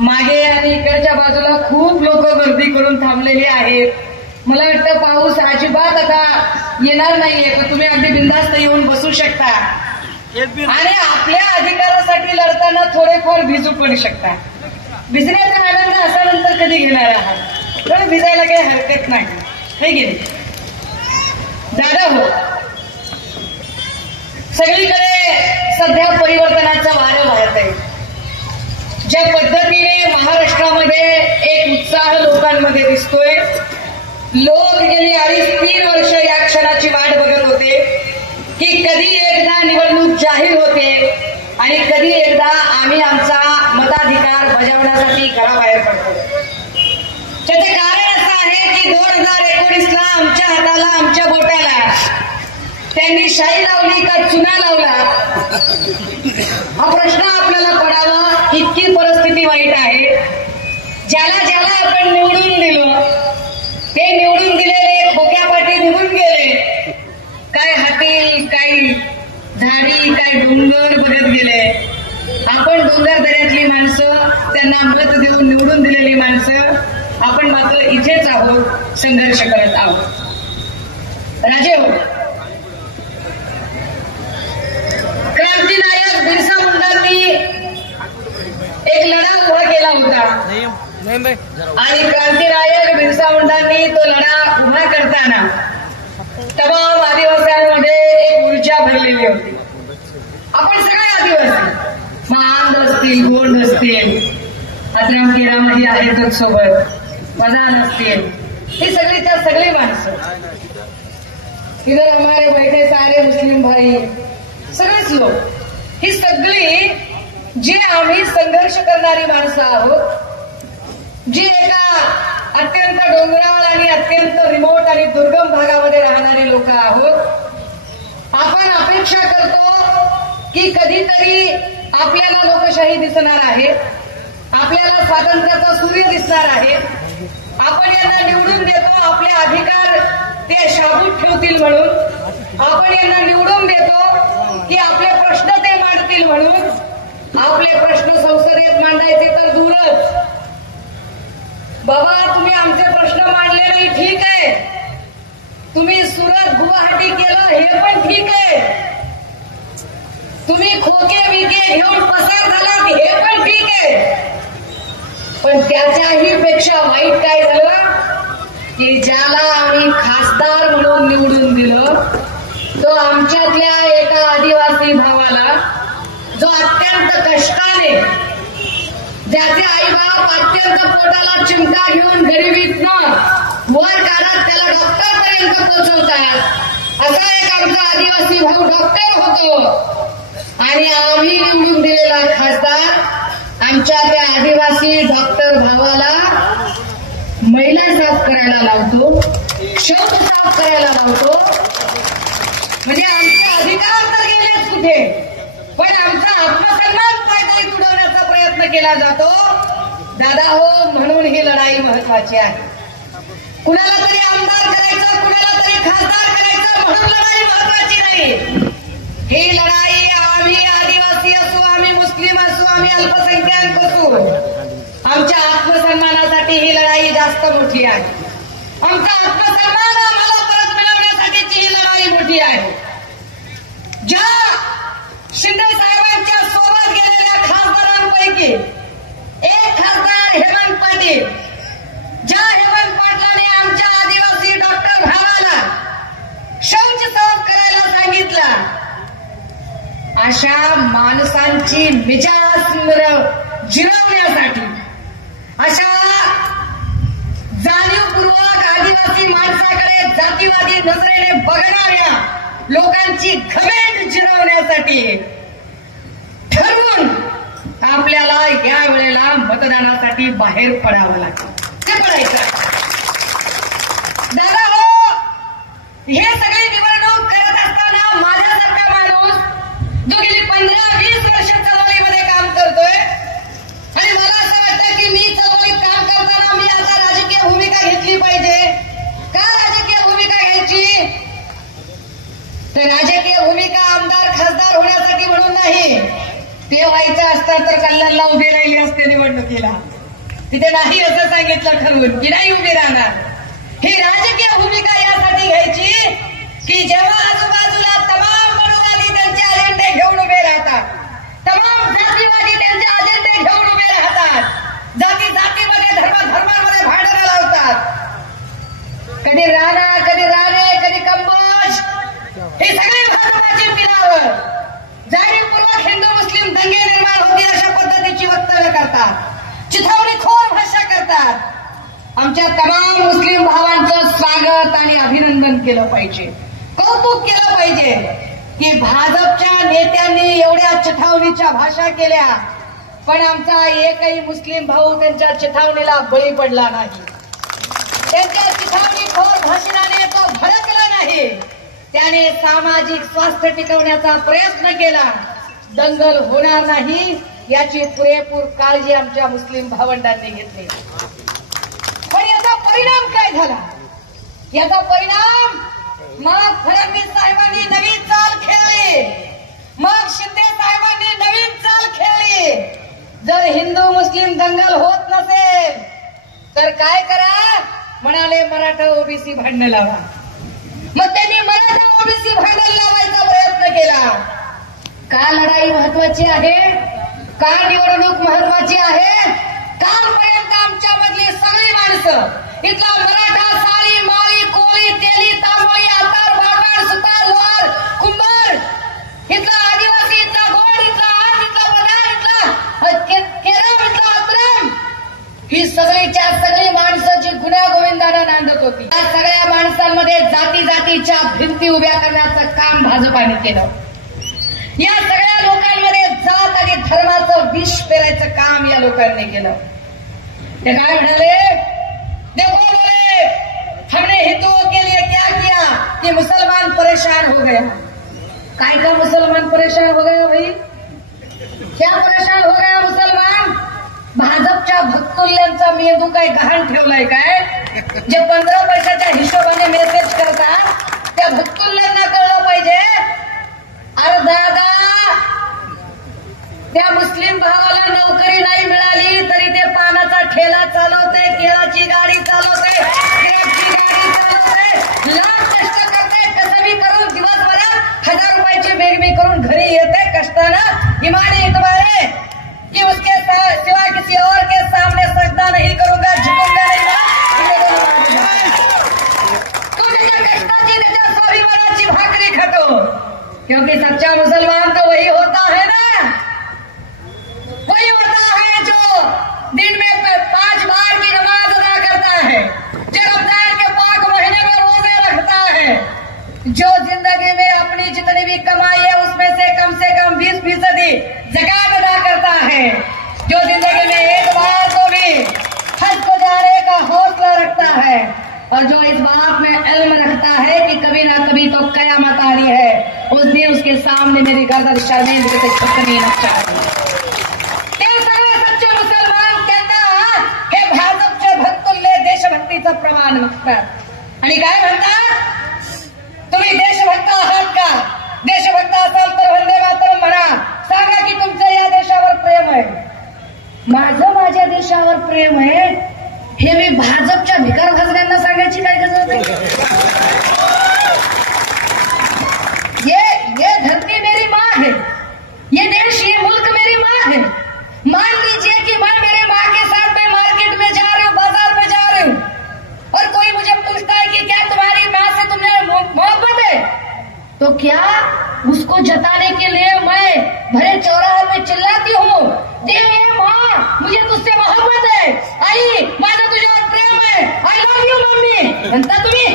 मागे आणि इकडच्या बाजूला खूप लोक गर्दी करून थांबलेली आहेत. मला वाटतं पाऊस अजिबात आता येणार नाहीये, तर तुम्ही अगदी बिनधास्त येऊन बसू शकता आणि आपल्या अधिकारासाठी लढताना थोडेफार भिजू पण शकता. भिजण्याचा आनंद असा नंतर कधी घेणार आहात, पण भिजायला काही हरकत नाही, हे गेले दादा. हो, सगळीकडे सध्या परिवर्तनाचं वारं वाहत आहे. ज्या पद्धतीने महाराष्ट्रामध्ये एक उत्साह लोकांमध्ये दिसतोय, लोक गेली 2.5-3 वर्ष या क्षणाची वाट बघत होते की कधी एकदा निवडणूक जाहीर होते आणि कधी एकदा आम्ही आमचा मताधिकार बजावण्यासाठी घराबाहेर पडतो. त्याचे कारण असं आहे की 2019ला आमच्या हाताला, आमच्या बोटाला त्यांनी शाई लावली का चुना लावला, हा प्रश्न आपल्याला पडावा इतकी परिस्थिती वाईट आहे. ज्याला ज्याला आपण निवडून दिलं ते निवडून दिलेले खोक्यापाठी निघून गेले. काय हाती, काय झाडी, काय डोंगर बघत गेले. आपण डोंगर दऱ्यातली माणसं, त्यांना मत देऊन निवडून दिलेली माणसं, आपण मात्र इथेच आहोत, संघर्ष करत आहोत. राजे हो, क्रांतीनायक बिरसा मुंडांनी एक लढा उभा केला होता आणि क्रांतीनायक बिरसा मुंडांनी तो लढा उभा करताना तमाम आदिवासींमध्ये एक ऊर्जा भरलेली होती. आपण सगळे आदिवासी, महान असतील, गोंड असतील, अद्राम केरामही आहेतच सोबत, मदान असतील, ही सगळीच्या सगळी माणसं, इधर हमारे बैठे सारे मुस्लिम भाई, सगळेच लोक, ही सगळी जी आम्ही संघर्ष करणारी माणसं आहोत, जी एका अत्यंत डोंगराळ आणि अत्यंत रिमोट आणि दुर्गम भागामध्ये राहणारी लोक आहोत. आपण अपेक्षा करतो की कधीतरी आपल्याला लोकशाही दिसणार आहे, आपल्याला स्वातंत्र्याचा सूर्य दिसणार आहे. आपण यांना निवडून देतो, आपले अधिकार ते शाबूत ठेवतील म्हणून. आपण यांना निवडून देतो की आपले प्रश्न ते मांडतील म्हणून. आपले प्रश्न संसदेत मांडायचे तर दूरच. बाबा, तुम्ही आमचे प्रश्न मांडले नाही, ठीक आहे. तुम्ही सुरत गुवाहाटी केलं, हे पण ठीक आहे. तुम्ही खोके विके घेऊन पसार झालात, हे पण ठीक आहे. पण त्याच्याही पेक्षा वाईट काय झालं की ज्याला आम्ही खासदार म्हणून निवडून दिलं, तो आमच्यातल्या एका आदिवासी भावाला, जो अत्यंत कष्टाने, ज्याचे आई बाप अत्यंत पोटाला चिमटा घेऊन गरिबीतनं वर काढत त्याला डॉक्टरपर्यंत पोहोचवतात, असा एक आमचा आदिवासी भाऊ डॉक्टर होतो. आणि आम्ही निवडून दिलेला खासदार आमच्या त्या आदिवासी डॉक्टर भावाला महिला साफ करायला लावतो, शौच साफ करायला लावतो. म्हणजे आमचे अधिकार तर गेलेच कुठे, पण आमचा आत्मसन्मान पायदळी तुडवण्याचा प्रयत्न केला जातो. दादा हो, म्हणून ही लढाई महत्वाची आहे. कुणाला तरी आमदार करायचं, कुणाला तरी खासदार करायचं म्हणून लढाई महत्वाची नाही. ही लढाई आम्ही आदिवासी असू, आम्ही मुस्लिम असू, आम्ही अल्पसंख्याक असू, आमच्या आत्मसन्मानासाठी ही लढाई जास्त मोठी आहे. आमचा आत्मसन्मान आम्हाला परत मिळवण्यासाठीची ही लढाई मोठी आहे. ज्या शिंदे साहेबांच्या सोबत गेलेल्या खासदारांपैकी एक खासदार हेमंत पाटील, ज्या हेमंत पाटलाने आमच्या आदिवासी डॉक्टर भावाला शौच साफ करायला सांगितला, अशा माणसांची मिजाज जिरवण्यासाठी, अशा जाणीवपूर्वक आदिवासी माणसाकडे जातीवादी नजरेने बघणाऱ्या लोकांची घमेंड जिरवण्यासाठी ठरवून आपल्याला या वेळेला मतदानासाठी बाहेर पडावं लागतं. ते पडायचं. दादा हो, हे सगळे निवडणूक करत असताना माझ्यासारखा माणूस जो गेली 15-20 वर्ष चळवळीमध्ये काम करतोय, आणि मला असं वाटतं की मी चळवळीत काम करताना मी आता राजकीय भूमिका घेतली पाहिजे. का राजकीय भूमिका घ्यायची? तर राजकीय भूमिका आमदार खासदार होण्यासाठी म्हणून नाही. ते व्हायचं असतं तर कल्याणला उभे राहिले असते निवडणुकीत. दिला. तिथे नाही असं सांगितलं ठरवून की नाही उभी राहणार. ही राजकीय भूमिका यासाठी घ्यायची की जेव्हा आजूबाजूला तमाम मनुवादी त्यांचे अजेंडे घेऊन उभे राहतात, तमाम जातीवादी त्यांचे अजेंडे घेऊन उभे राहतात, जातीमध्ये धर्मामध्ये भांडणं लावतात, कधी राणा कधी राणे कधी कंबोज, हे सगळे भाजपाची पिलावर जाणीवपूर्वक हिंदू मुस्लिम दंगे निर्माण होतील अशा पद्धतीची वक्तव्य करतात, चिथावणीखोर भाषा करतात. आमच्या तमाम मुस्लिम भावांचं स्वागत आणि अभिनंदन केलं पाहिजे, कौतुक केलं पाहिजे की भाजपच्या नेत्यांनी एवढ्या चिथावणीच्या भाषा केल्या, पण आमचा एकही मुस्लिम भाऊ त्यांच्या चिथावणीला बळी पडला नाही. त्यांच्या चिथावणीखोर भाषणाने तो भडकला नाही. त्याने सामाजिक स्वास्थ्य टिकवण्याचा प्रयत्न केला. दंगल होणार नाही याची पुरेपूर काळजी आमच्या मुस्लिम भावंडांनी घेतली. पण याचा परिणाम काय झाला? याचा परिणाम मग फडणवीस साहेबांनी नवीन चाल खेळली, मग शिंदे साहेबांनी नवीन चाल खेळली. जर हिंदू मुस्लिम दंगल होत नसेल तर काय करा म्हणाले, मराठा ओबीसी भांडण लावा. मग त्यांनी मराठा ओबीसी भांडण लावायचा प्रयत्न केला. का लढाई महत्वाची आहे? का निवडणूक महत्वाची आहे? कालपर्यंत आमच्यामधली सगळी माणसं, इथला मराठा, साळी, माळी, कोळी, तेली, तांबोळी, आतार, बागवाड, सुतार, लोहार, कुंभार, इथला आदिवासी, इथला गोड, इथला आज, इथला बदार, इथला केरम, इथला अत्रम, ही सगळीच्या सगळी माणसं जी गुन्हा गोविंदानं नांदत होती, त्या सगळ्या माणसांमध्ये जातीच्या भिंती उभ्या करण्याचं काम भाजपाने केलं. या सगळ्या लोकांमध्ये जात आणि धर्माचं विष पेरायचं काम या लोकांनी केलं. ते काय म्हणाले, देखो बोले हमने हिंदुओं के लिए क्या किया कि मुसलमान परेशान हो गया. काय का मुसलमान परेशान हो गया भाई? क्या परेशान हो गया मुसलमान? भाजपच्या भक्तुल्यांचा मेंदू काय गहाण ठेवलाय काय? जे 15 पैशाच्या हिशोबाने मेसेज करतात त्या भक्तुल्यांना कळलं पाहिजे. अरे दादा, त्या मुस्लिम भावाला नोकरी नाही मिळाली तरी ते पानाचा ठेला चालवते, केळाची गाडी चालवते, क्रेपची गाडी चालवते, लाख कष्ट करते, कसबी करून दिवसभरात 1000 रुपयाची बेगमी करून घरी येते कष्टानं. इमानी इतबारे कि उसके सिवा किसी और के सामने सजदा नहीं करूंगा, झुकूंगा नहीं. तू त्याच्या कष्टाची त्याच्या स्वाभिमानाची भाकरी खातो, क्योंकि सच्चा मुसलमान तो वही होता है ना, वही होता है जो दिन में 5 बार की नमाज अदा करता है, जो रमजान के पाक महीने में रोजे रखता है, जो जिंदगी में अपनी जितनी भी कमाई है उसमें से कम 20% ज़कात अदा करता है, जो जिंदगी में एक बार को भी हज को जाने का हौसला रखता है, और जो इस बात में इल्म रखता है कि कभी ना कभी तो कयामत आ रही है, उस दिन उसके सामने मेरी गर्दन शर्मिंदगी से झुकनी न चाहिए. ते सगळे सच्चे मुसलमान त्यांना हे भाजपचे भक्तुल्य देशभक्तीचं प्रमाण मागतात आणि काय म्हणतात, तुम्ही देशभक्त आहात का? देशभक्त असाल तर वंदे मातरम म्हणा, सांगा की तुमचं या देशावर प्रेम आहे. माझं माझ्या देशावर प्रेम आहे हे मी भाजपच्या भिकार भाजण्यांना सांगायची काय गरज नाही. ये धरती मेरी माँ है, ये देश ये मुल्क मेरी माँ है. मान लीजिए कि मैं मेरे माँ के साथ में मार्केट में जा रही हूँ, बाजार में जा रही हूँ, और कोई मुझे पूछता है कि क्या तुम्हारी माँ से तुम्हें मोहब्बत है, तो क्या उसको जताने के लिए मैं भरे चौराहे में चिल्लाती हूँ, दे माँ मुझे तुझसे मोहब्बत है, आई माझा तुझ्यावर प्रेम है, आई लव यू मम्मी म्हणता तुम्ही?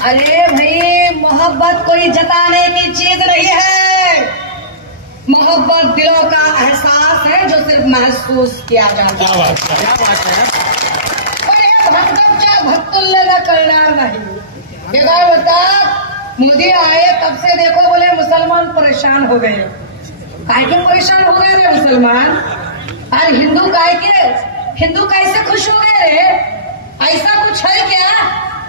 अरे भाई, मोहब्बत कोई जताने की चीज नहीं है. मोहब्बत दिलों का एहसास है जो सिर्फ महसूस किया जाता है. पण हे भाजपच्या भक्तुल्यांना कळणार नाही. हे काय म्हणतात, मोदी आए तब से देखो बोले मुसलमान परेशान हो गए. काय के परेशान हो गए रे मुसलमान? और हिंदू कैसे खुश हो गए रे? ऐसा कुछ है क्या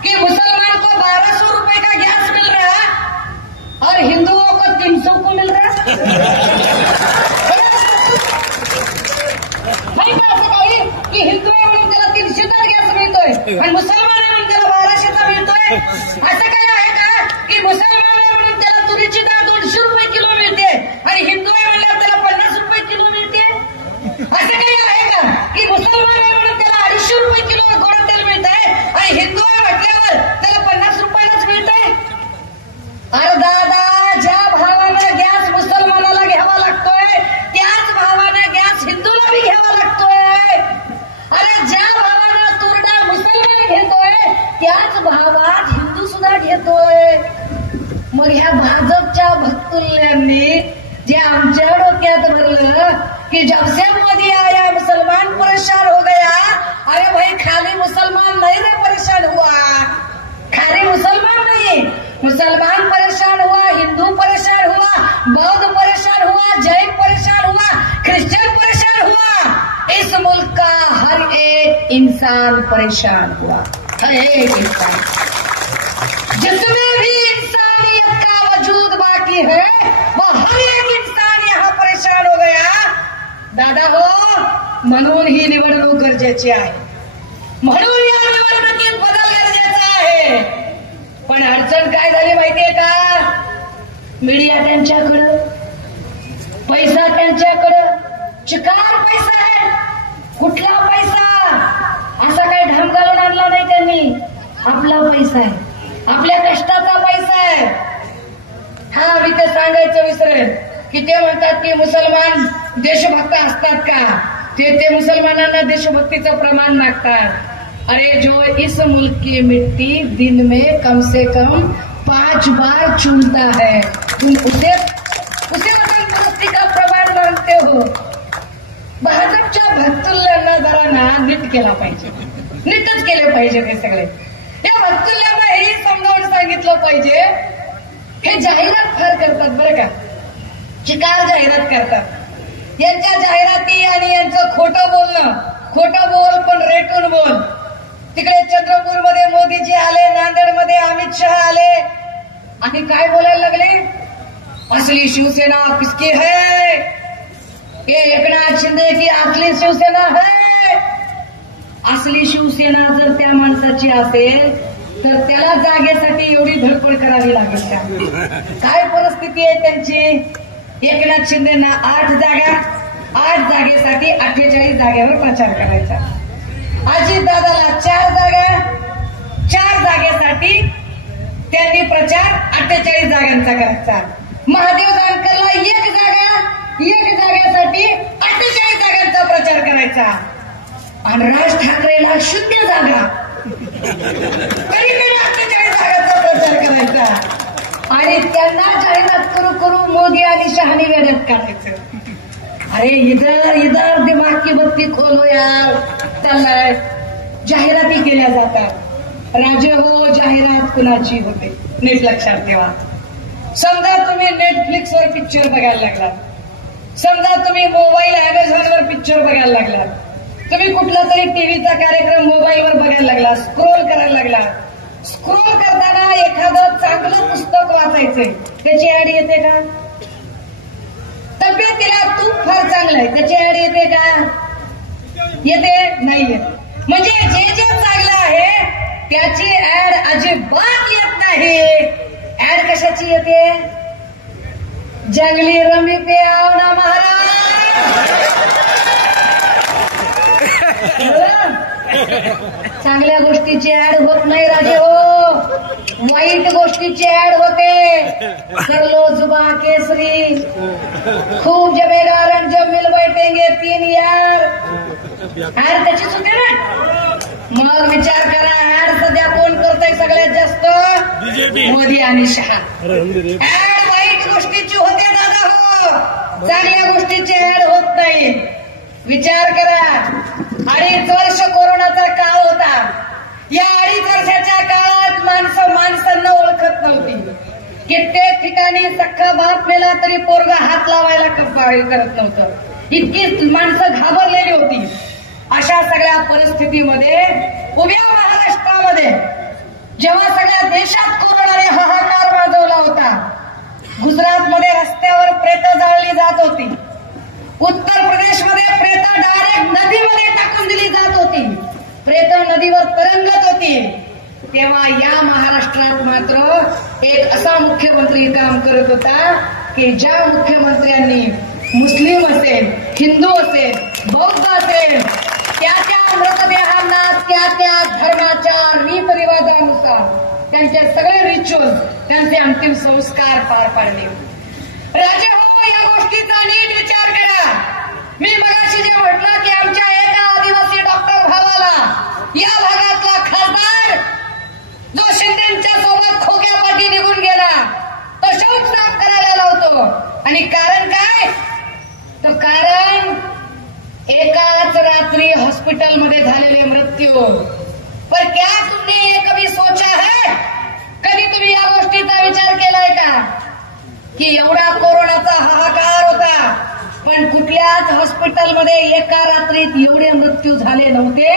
कि मुसलमान को 1200 रुपए का गैस मिल रहा और हिंदुओं को 300 को मिल रहा? आणि मुसलमान आहे म्हणून त्याला 1200चा मिळतोय. असं काही आहे का की मुसलमान आहे म्हणून त्याला तुरीची डाळ 200 रुपये किलो मिळते आणि हिंदू आहे म्हणल्यावर त्याला 50 रुपये किलो मिळते? असं काही आहे का की मुसलमान आहे म्हणून त्याला 250 रुपये किलो गोड तेल मिळत आहे आणि हिंदू आहे म्हटल्यावर त्याला 50 रुपयालाच मिळतंय? अरे दादा, ज्या भावानं गॅस मुसलमानाला घ्यावा लागतोय त्याच भावानं गॅस हिंदूला बी घ्यावा लागतोय. अरे ज्या भावानं तूर डाळ मुसलमान घेतोय त्याच भावात हिंदू सुद्धा घेतोय. मग ह्या भाजपच्या भक्तुल्यांनी जे आमच्या डोक्यात भरलं कि जब से मोदी आया मुसलमान परेशान हो गया. अरे भाई, खाली मुसलमान नहीं रे परेशान हुआ, खाली मुसलमान नहीं, मुसलमान परेशान हुआ, हिंदू परेशान हुआ, बौद्ध परेशान हुआ, जैन परेशान हुआ, क्रिश्चियन परेशान हुआ. इस मुल्क का हर एक इंसान परेशान हुआ, हर एक इंसान. जिसमें भी इंसानियत का वजूद बाकी है वो हर एक इंसान यहाँ परेशान हो गया. दादा हो, म्हणून ही निवडणूक गरजेची आहे, म्हणून या निवडणुकीत बदल गरजेचा आहे. पण अडचण काय झाली माहितीये का? मीडिया त्यांच्याकडं, पैसा त्यांच्याकडं, चिकार पैसा आहे. कुठला पैसा? असा काही ढाम घालून आणला नाही त्यांनी. आपला पैसा आहे, आपल्या कष्टाचा पैसा आहे. हा, मी ते सांगायचं विसरेल की ते म्हणतात की मुसलमान देशभक्त असतात का? ते मुसलमानांना देशभक्तीचं प्रमाण मागतात. अरे, जो इस मुल्क की मिट्टी दिन में कम से कम 5 बार चूमता है, तुम उसे वतन परस्ती का प्रमाण मानते हो? भाजपच्या भक्तुल्यांना जरा ना नीट केला पाहिजे, नीटच केले पाहिजे ते सगळे. या भक्तुल्यांना हे समजावून सांगितलं पाहिजे. हे जाहिरात फार करतात बरं का, चिकार जाहिरात करतात. यांच्या जाहिराती आणि यांचं खोटं बोलणं, खोटं बोल पण रेटून बोल. तिकडे चंद्रपूरमध्ये मोदीजी आले, नांदेडमध्ये अमित शहा आले आणि काय बोलायला लागले? असली शिवसेना किसकी है? ये एकनाथ शिंदे की असली शिवसेना है. असली शिवसेना जर त्या माणसाची असेल तर त्याला जागेसाठी एवढी धडपड करावी लागेल का? काय परिस्थिती आहे त्यांची? एकनाथ शिंदेना 8 जागा, 8 जागेसाठी 48 जागेवर प्रचार करायचा. अजितदादाला 4 जागा, 4 जागेसाठी त्यांनी प्रचार 48 जागांचा करायचा. महादेव जानकरला 1 जागा, 1 जागेसाठी 48 जागांचा प्रचार करायचा. आणि राज ठाकरेला 0 जागा, तरी 48 जागांचा प्रचार करायचा. आणि त्यांना जाहिरात करू करू मोदी आणि शहानी वेड्यात काढायचं. अरे इधर दिमाग की बत्ती खोलो यार. चाललाय, जाहिराती केल्या जातात. राजे हो, जाहिरात कुणाची होते नीट लक्षात ठेवा. समजा तुम्ही नेटफ्लिक्सवर पिक्चर बघायला लागलात, समजा तुम्ही मोबाईल अमेझॉनवर पिक्चर बघायला लागलात, तुम्ही कुठला तरी टीव्हीचा कार्यक्रम मोबाईलवर बघायला लागला, स्क्रोल करायला लागला. स्क्रोल करताना एखादं चांगलं पुस्तक वाचायचंय, त्याची ऍड येते का? तब्येतीला तूप फार चांगलं आहे, त्याची ऍड येते का? येते नाही येत. म्हणजे जे जे चांगलं आहे त्याची ऍड अजिबात येत नाही. ऍड कशाची येते? जंगली रमी पे आओ ना महाराज. चांगल्या गोष्टीची ऍड होत नाही राजे हो, वाईट गोष्टीची ऍड होते. कर लो जुबा केसरी, खूप जमेगा रंग जब मिल बैठेंगे 3 यार. ऍड त्याचीच होते ना. मग विचार करा, ऍड सध्या कोण करतंय सगळ्यात जास्त? मोदी आणि शहा. ऍड वाईट गोष्टीची होते दादा हो, चांगल्या गोष्टीची ऍड होत नाही. विचार करा, 2.5 वर्ष कोरोनाचा काळ होता. या 2.5 वर्षाच्या काळात माणसांना ओळखत नव्हती. कित्येक ठिकाणी सख्खा बाप मेला तरी पोरगा हात लावायला करत नव्हतं. इतकी माणसं घाबरलेली होती. अशा सगळ्या परिस्थितीमध्ये उभ्या महाराष्ट्रामध्ये जेव्हा सगळ्या देशात कोरोनाने हाहाकार माजवला होता, गुजरातमध्ये रस्त्यावर प्रेतं जाळली जात होती, उत्तर प्रदेशमध्ये प्रेतं डायरेक्ट नदीमध्ये टाकून दिली जात होती, प्रेतं नदीवर तरंगत होती तेव्हा या महाराष्ट्रात मात्र एक असा मुख्यमंत्री काम करत होता की ज्या मुख्यमंत्र्यांनी मुस्लिम असेल, हिंदू असेल, बौद्ध असेल, त्या त्या मृतदेहांना त्या त्या धर्माच्या रीतरिवाजानुसार त्यांचे सगळे रिच्युअल, त्यांचे अंतिम संस्कार पार पाडले. राजे हो, या गोष्टीचा नीट विचार करा. मी मगाशी जे म्हटलं की आमच्या एका आदिवासी डॉक्टर भावाला या भागातला खासदार जो शिंदेच्या सोबत खोक्यापाठी निघून गेला तो शौच साफ करायला लावतो. आणि कारण काय? तर कारण एकाच रात्री हॉस्पिटलमध्ये झालेले मृत्यू. पर क्या तुमने ये कभी सोचा है? कधी तुम्ही या गोष्टीचा विचार केलाय का की एवढा कोरोनाचा हाहाकार होता पण कुठल्याच हॉस्पिटलमध्ये एका रात्रीत एवढे मृत्यू झाले नव्हते.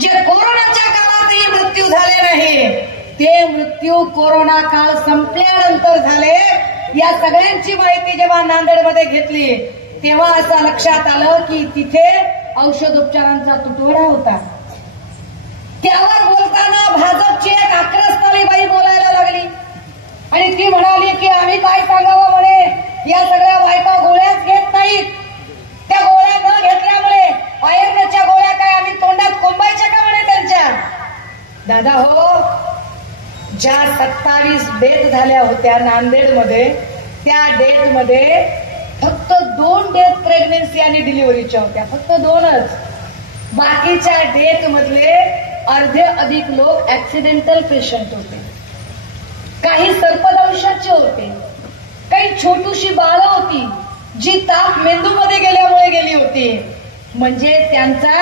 जे कोरोनाच्या काळातही मृत्यू झाले नाही ते मृत्यू कोरोना काळ संपल्यानंतर झाले. या सगळ्यांची माहिती जेव्हा नांदेडमध्ये घेतली तेव्हा असं लक्षात आलं की तिथे औषधोपचारांचा तुटवडा होता. त्यावर बोलताना भाजपची एक आक्रस्ताली बाई बोलायला लागली आणि ती म्हणाली की आम्ही काय सांगावं म्हणे, या सगळ्या बायका गोळ्याच घेत नाहीत. त्या गोळ्या न घेतल्यामुळे आयुर्वेदच्या गोळ्या काय आम्ही तोंडात कोंबायच्या का म्हणे त्यांच्या. दादा हो, ज्या 27 डेथ झाल्या होत्या नांदेडमध्ये त्या डेथमध्ये फक्त 2 डेथ प्रेग्नन्सी आणि डिलिव्हरीच्या होत्या, फक्त 2च. बाकीच्या डेथ मधले अर्धे अधिक लोक ऍक्सिडेंटल पेशंट होते, काही सर्पदंशाचे होते, काही छोटीशी बाळं होती जी ताप मेंदूमध्ये गेल्यामुळे गेली होती. म्हणजे त्यांचा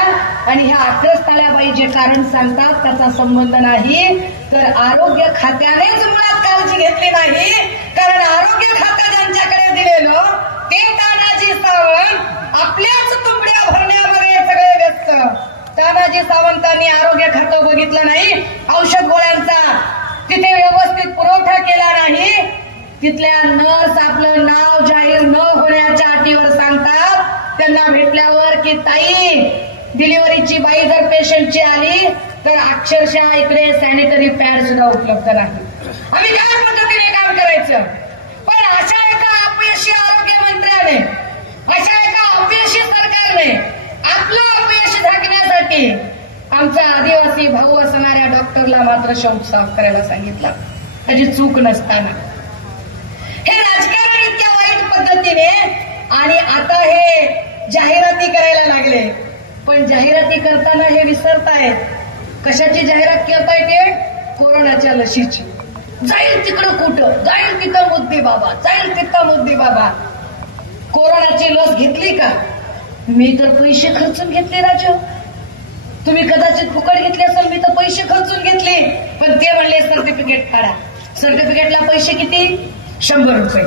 आणि ह्या आक्रस्ताळ्याबाई जे कारण सांगतात त्याचा संबंध नाही. तर आरोग्य खात्यानेच मुळात काळजी घेतली नाही. कारण आरोग्य खातं ज्यांच्याकडे दिलेलं ते तानाजी सावंत आपल्याच तुंबड्या भरण्यामध्ये सगळे व्यस्त. तानाजी सावंतांनी आरोग्य खातं बघितलं नाही, औषध गोळ्यांचा तिथे व्यवस्थित पुरवठा केला नाही. तिथल्या नर्स आपलं नाव जाहीर न होण्याच्या अटीवर सांगतात त्यांना भेटल्यावर की ताई, डिलिव्हरीची बाई जर पेशंटची आली तर अक्षरशः इकडे सॅनिटरी पॅड सुद्धा उपलब्ध नाही. आम्ही काय पद्धतीने काम करायचं. पण अशा एका अपयशी आरोग्य मंत्र्याने, अशा एका अपयशी सरकारने आपलं अपयश झाकण्यासाठी आमचा आदिवासी भाऊ असणाऱ्या डॉक्टरला मात्र शौच साफ करायला सांगितलं, त्याची चूक नसताना. हे राजकारण इतक्या वाईट पद्धतीने. आणि आता हे जाहिराती करायला लागले, पण जाहिराती करताना हे विसरतायत. कशाची जाहिरात करतायत ते? कोरोनाच्या लशीची. जाईल तिकडं कुठं, जाईल तिथं मोदी बाबा, जाईल तिथं मोदी बाबा. कोरोनाची लस घेतली का? मी तर पैसे खर्चून घेतले राजू. तुम्ही कदाचित फुकट घेतली असेल, मी तर पैसे खर्चून घेतले. पण ते म्हणले सर्टिफिकेट काढा. सर्टिफिकेटला पैसे किती? 100 रुपये.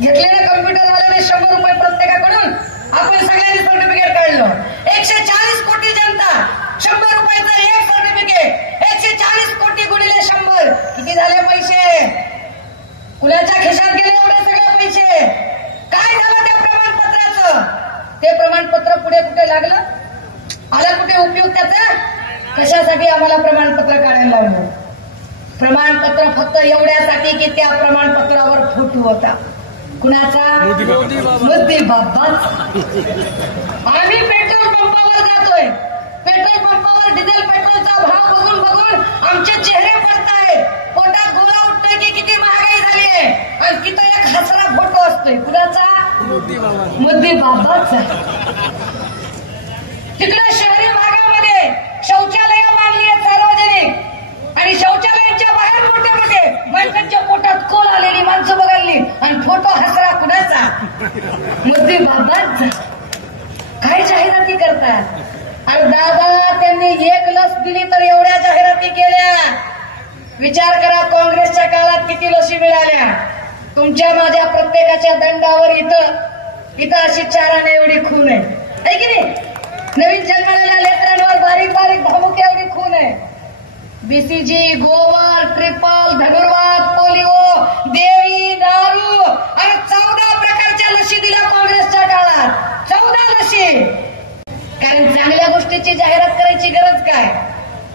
घेतले ना कम्प्युटर वाल्याने 100 रुपये प्रत्येकाकडून. आपण सगळ्यांनी सर्टिफिकेट काढलं. 140 कोटी जनता, 100 रुपयाचं एक सर्टिफिकेट. 140 कोटी गुणिले 100 किती झाले पैसे? कुणाच्या खिशात गेले एवढे सगळे पैसे? काय झालं त्या प्रमाणपत्राचं? ते प्रमाणपत्र पुढे कुठे लागलं? आला कुठे उपयोग त्याचा? कशासाठी आम्हाला प्रमाणपत्र काढायला लावलं? प्रमाणपत्र फक्त एवढ्यासाठी की त्या प्रमाणपत्रावर फोटो होता. कुणाचा? मोदी बाबा. आम्ही पेट्रोल पंपावर जातोय, पेट्रोल पंपावर डिझेल पेट्रोलचा भाव बघून बघून आमचे चेहरे पडतायत. पोटात गोळा उठतोय की किती महागाई झाली आहे. आणि तिथं एक हसरा फोटो असतोय. कुणाचा? मोदी बाबाचा. तिकडे शहरी भागामध्ये शौचालय बांधली आहेत सार्वजनिक, आणि शौचालयाच्या बाहेर मोठे मोठे बायकांच्या पोटात कोल आलेली माणसं बघाली आणि फोटो हसरा कुणाचा? मोदी बाबाचा. काय जाहिराती करतात. आणि दादा त्यांनी एक लस दिली तर एवढ्या जाहिराती केल्या. विचार करा काँग्रेसच्या काळात किती लसी मिळाल्या. तुमच्या माझ्या प्रत्येकाच्या दंडावर इथं अशी 4 आणे एवढी खून आहे की नाही? नवीन जन्मलेल्या लेकरांवर बारीक बारीक धामुक्या एवढी खून आहे. बीसीजी, गोवर, ट्रिपल, धनुर्वात, पोलिओ, देवी, दारू आणि 14 प्रकारच्या लशी दिल्या काँग्रेसच्या काळात. 14 लशी. कारण चांगल्या गोष्टीची जाहिरात करायची गरज काय?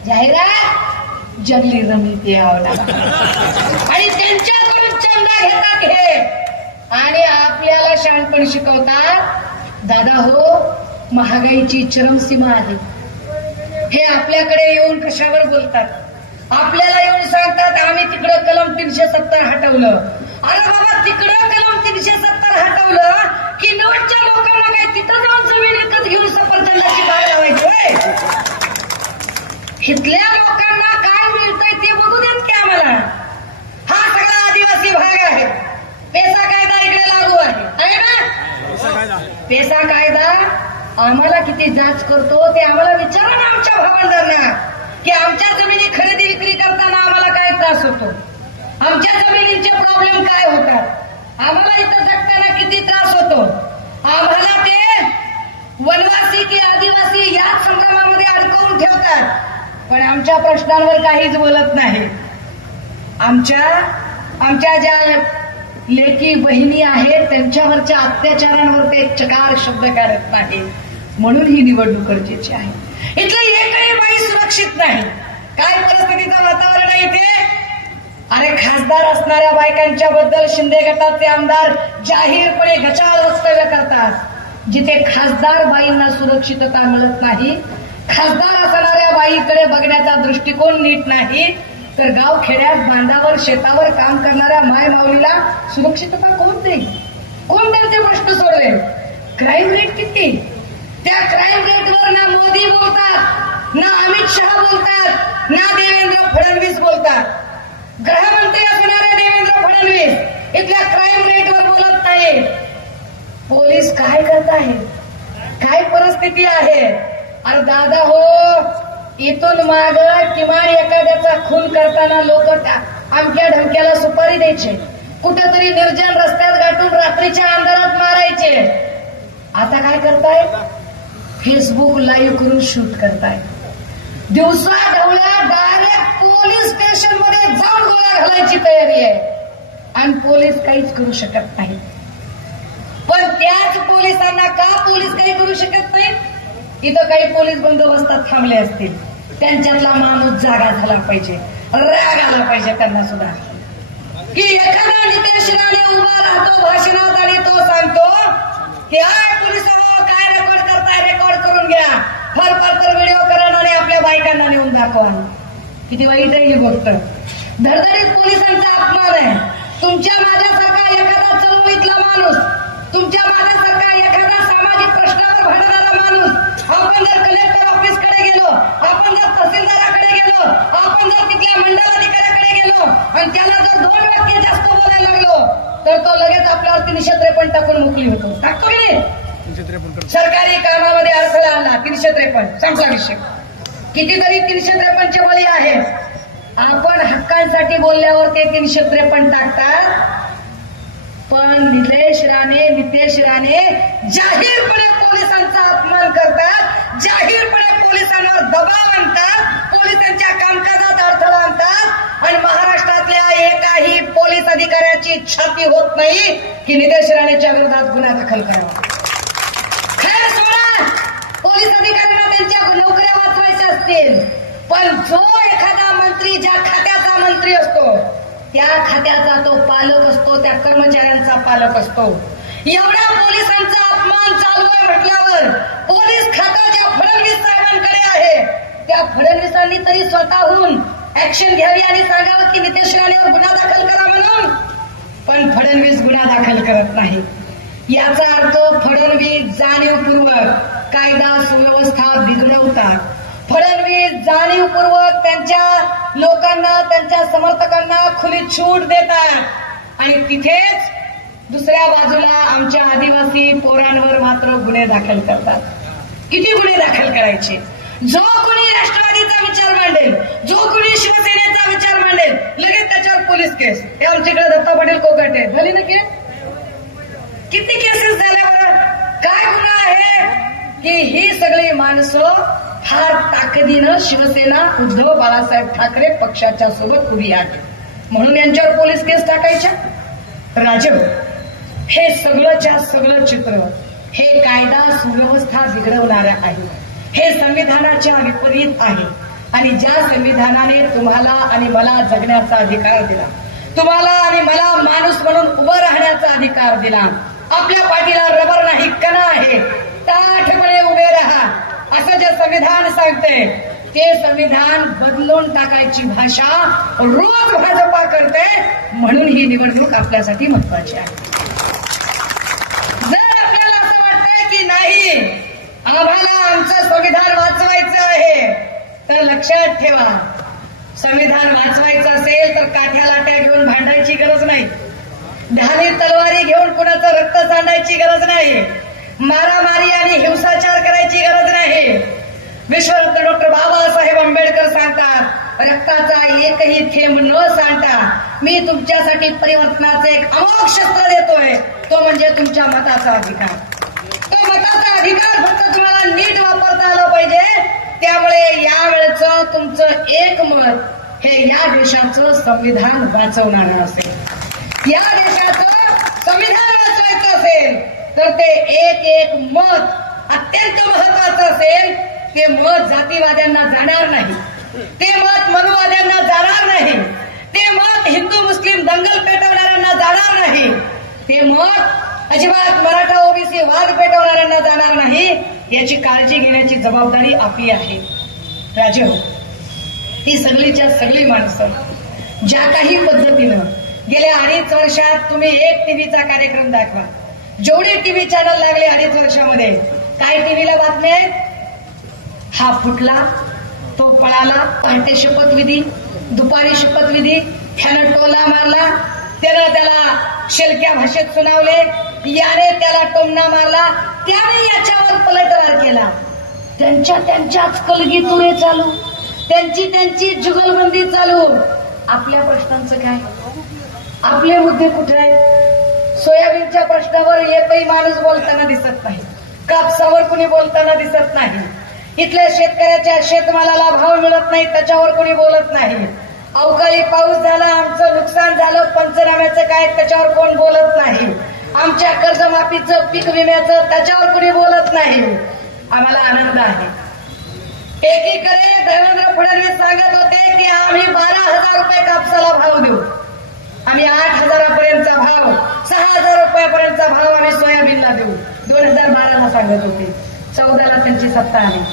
जाहिरात जंगली रमिती आवडा आणि त्यांच्याकडून चंदा घेतात हे आणि आपल्याला शहाणपण शिकवतात. दादा हो, महागाईची चरमसीमा आहे. हे आपल्याकडे येऊन कशावर बोलतात, आपल्याला येऊन सांगतात आम्ही तिकडं कलम 370 हटवलं. अरे बाबा, तिकडं कलम 370 हटवलं की नवटच्या लोकांना काय तिथं जाऊन जमीन विकत घेऊन सफरचंदाची बाग लावायची होय? इथल्या लोकांना काय मिळतंय ते बघू देत की आम्हाला. हा सगळा आदिवासी भाग आहे. पेसा कायदा इकडे लागू आहे ना. पेसा कायदा आम्हाला किती जाच करतो ते आम्हाला विचारा ना आमच्या भावंडांना की आमच्या जमिनी खरेदी विक्री करताना आम्हाला काय त्रास होतो, आमच्या जमिनींचे प्रॉब्लेम काय होतात, आम्हाला इथं जगताना किती त्रास होतो. आम्हाला ते वनवासी की आदिवासी याच संग्रामामध्ये अडकवून ठेवतात, पण आमच्या प्रश्नांवर काहीच बोलत नाही. आमच्या ज्या लेकी बहिणी आहेत त्यांच्यावरच्या अत्याचारांवर ते चकार शब्द काढत नाही. म्हणून ही निवडणूक गरजेची आहे. इथली एकही बाई सुरक्षित नाही. काय परिस्थितीचं वातावरण आहे इथे. अरे खासदार असणाऱ्या बायकांच्या बद्दल शिंदे गटाचे आमदार जाहीरपणे गचाळ वक्तव्य करतात. जिथे खासदार बाईंना सुरक्षितता मिळत नाही, खासदार असणाऱ्या बाईकडे बघण्याचा दृष्टिकोन नीट नाही, तर गाव खेड्यात बांधावर शेतावर काम करणाऱ्या माय माऊलीला सुरक्षितता कोण देईल, कोण त्यांचे प्रश्न सोडवेल. क्राईम रेट किती, त्या क्राईम रेटवर ना मोदी बोलतात, ना अमित शहा बोलतात, ना देवेंद्र फडणवीस बोलतात. गृहमंत्री असणारे देवेंद्र फडणवीस इथल्या क्राईम रेटवर बोलत नाही. पोलीस काय करत आहेत, काय परिस्थिती आहे. अरे दादा हो, इथून माग किमान एखाद्याचा खून करताना लोक अमक्या ढमक्याला सुपारी द्यायचे, कुठेतरी निर्जन रस्त्यात गाठून रात्रीच्या अंधारात मारायचे. आता काय करताय, फेसबुक लाईव्ह करून शूट करताय. दिवसा ढवळ्या डायरेक्ट पोलीस स्टेशन मध्ये जाऊन गोळ्या घालायची तयारी आहे आणि पोलीस काहीच करू शकत नाही. पण त्याच पोलिसांना का पोलीस काही करू शकत नाही. इथं काही पोलीस बंदोबस्तात थांबले असतील, त्यांच्यातला माणूस जागा झाला पाहिजे, राग आला पाहिजे त्यांना सुद्धा की एखादा नितेश राणे उभा राहतो भाषणात आणि तो सांगतो की पोलिसांनो काय रेकॉर्ड करताय, रेकॉर्ड करून घ्या, फार व्हिडिओ करा आणि आपल्या बायकांना नेऊन दाखवा. किती वाईट आहे ही गोष्ट. धडधडीत पोलिसांचा अपमान आहे. तुमच्या माझ्यासारखा एखादा चळवळीतला माणूस, तुमच्या माझ्यासारखा एखादा सामाजिक प्रश्नावर भांडणारा माणूस, आपण जर कलेक्टर ऑफिसकडे गेलो, आपण जर तहसीलदाराकडे गेलो, आपण जर तिथल्या मंडलाधिकाऱ्याकडे गेलो आणि त्याला जर 2 वाक्य जास्त बोलायला लागलो तर तो लगेच आपल्यावर 353 टाकून मोकळी होतो. टाकतो की नाही. सरकारी कामामध्ये अडथळा आणला 353 संपला विषय. कितीतरी 353चे बळी आहेत. आपण हक्कांसाठी बोलल्यावर ते 353 टाकतात. पण नितेश राणे जाहीरपणे पोलिसांचा अपमान करतात, जाहीरपणे पोलिसांवर दबाव आणतात, पोलिसांच्या कामकाजात अडथळा आणतात आणि महाराष्ट्रातल्या एकाही पोलीस अधिकाऱ्याची छाती होत नाही की नितेश राणेच्या विरोधात गुन्हा दाखल करावा. खैर सोडा, पोलीस अधिकाऱ्यांना त्यांच्या नोकऱ्या वाचवायच्या असतील, पण जो एखादा मंत्री ज्या खात्याचा मंत्री असतो त्या खात्याचा तो पालक असतो, त्या कर्मचाऱ्यांचा पालक असतो. एवढ्या पोलिसांचा अपमान चालू आहे म्हटल्यावर पोलीस खातं ज्या फडणवीस साहेबांकडे आहे त्या फडणवीसांनी तरी स्वतःहून ऍक्शन घ्यावी आणि सांगावं की नितेश राणेवर गुन्हा दाखल करा म्हणून. पण फडणवीस गुन्हा दाखल करत नाही. याचा अर्थ फडणवीस जाणीवपूर्वक कायदा सुव्यवस्था बिघडवतात. फडणवीस जाणीवपूर्वक त्यांच्या लोकांना, त्यांच्या समर्थकांना खुली छूट देतात आणि तिथेच दुसऱ्या बाजूला आमच्या आदिवासी पोरांवर मात्र गुन्हे दाखल करतात. किती गुन्हे दाखल करायचे. जो कोणी राष्ट्रवादीचा विचार मांडेल, जो कोणी शिवसेनेचा विचार मांडेल, लगेच त्याच्यावर पोलीस केस. हे आमच्याकडे दत्ता पाटील कोकाटे झाली ना केस. किती केसेस झाल्या बरं. काय गुन्हा आहे की ही सगळी माणसं फार ताकदीनं शिवसेना उद्धव बाळासाहेब ठाकरे पक्षाच्या सोबत उभी आहे म्हणून यांच्यावर पोलीस केस टाकायच्या. राजव, हे सगळंच्या सगळं चित्र हे कायदा सुव्यवस्था बिघडवणाऱ्या आहे. हे संविधानाच्या विपरीत आहे. आणि ज्या संविधानाने तुम्हाला आणि मला जगण्याचा अधिकार दिला, तुम्हाला आणि मला माणूस म्हणून उभं राहण्याचा अधिकार दिला, आपल्या पाठीला रबर नाही कणा आहे, ताठपणे उभे राहा असं जे संविधान सांगते, ते संविधान बदलून टाकायची भाषा रोज भाजपा करते. म्हणून ही निवडणूक आपल्यासाठी महत्वाची आहे. जर आपल्याला असं वाटतंय की नाही आम्हाला आमचं संविधान वाचवायचं आहे, तर लक्षात ठेवा, संविधान वाचवायचं असेल तर काठ्या लाट्या घेऊन भांडायची गरज नाही, ढाली तलवारी घेऊन कुणाचं रक्त सांडायची गरज नाही, मारामारी आणि हिंसाचार करायची गरज नाही. विश्वरत्न डॉक्टर बाबासाहेब आंबेडकर सांगतात, रक्ताचा एकही थेंब न सांडता मी तुमच्यासाठी परिवर्तनाचं एक अमोघ शस्त्र देतोय, तो म्हणजे तुमच्या मताचा अधिकार. तो मताचा अधिकार फक्त तुम्हाला नीट वापरता आला पाहिजे. त्यामुळे यावेळेचं तुमचं एक मत हे या देशाचं संविधान वाचवणारं असेल. या देशाचं संविधान वाचवायचं असेल तर ते एक मत अत्यंत महत्वाचं असेल. ते मत जातीवाद्यांना जाणार नाही, ते मत मनुवाद्यांना जाणार नाही, ते मत हिंदू मुस्लिम दंगल पेटवणाऱ्यांना जाणार नाही, ते मत अजिबात मराठा ओबीसी वाद पेटवणाऱ्यांना जाणार नाही. याची काळजी घेण्याची जबाबदारी आपली आहे. राजे हो, ही सगळीच्या सगळी माणसं ज्या काही पद्धतीनं गेल्या 2.5 वर्षात तुम्ही एक टीव्हीचा कार्यक्रम दाखवा, जेवढे टीव्ही चॅनल लागले 2.5 वर्षामध्ये, काय टीव्हीला बातम्या आहेत? हा फुटला, तो पळाला, पहाटे शपथविधी, दुपारी शपथविधी, ह्यानं टोला मारला, त्यानं त्याला शेलक्या भाषेत सुनावले, याने त्याला टोमणा मारला, त्याने याच्यावर पलटवार केला. त्यांच्याच कलगीतुरे चालू, त्यांची जुगलबंदी चालू. आपल्या प्रश्नांचं काय? आपले मुद्दे कुठे आहेत? सोयाबीनच्या प्रश्नावर एकही माणूस बोलताना दिसत नाही, कापसावर कुणी बोलताना दिसत नाही, इथल्या शेतकऱ्याच्या शेतमालाला भाव मिळत नाही त्याच्यावर कोणी बोलत नाही, अवकाळी पाऊस झाला, आमचं नुकसान झालं, पंचनाम्याचं काय त्याच्यावर कोण बोलत नाही, आमच्या कर्जमाफीचं पीक विम्याचं त्याच्यावर कोणी बोलत नाही. आम्हाला आनंद आहे. एकीकडे देवेंद्र फडणवीस सांगत होते की आम्ही 12,000 रुपये कापसाला भाव देऊ, आम्ही 8,000पर्यंतचा भाव, 6,000 रुपयापर्यंतचा भाव आम्ही सोयाबीनला देऊ. 2012ला सांगत होते, 14ला त्यांची सत्ता आली.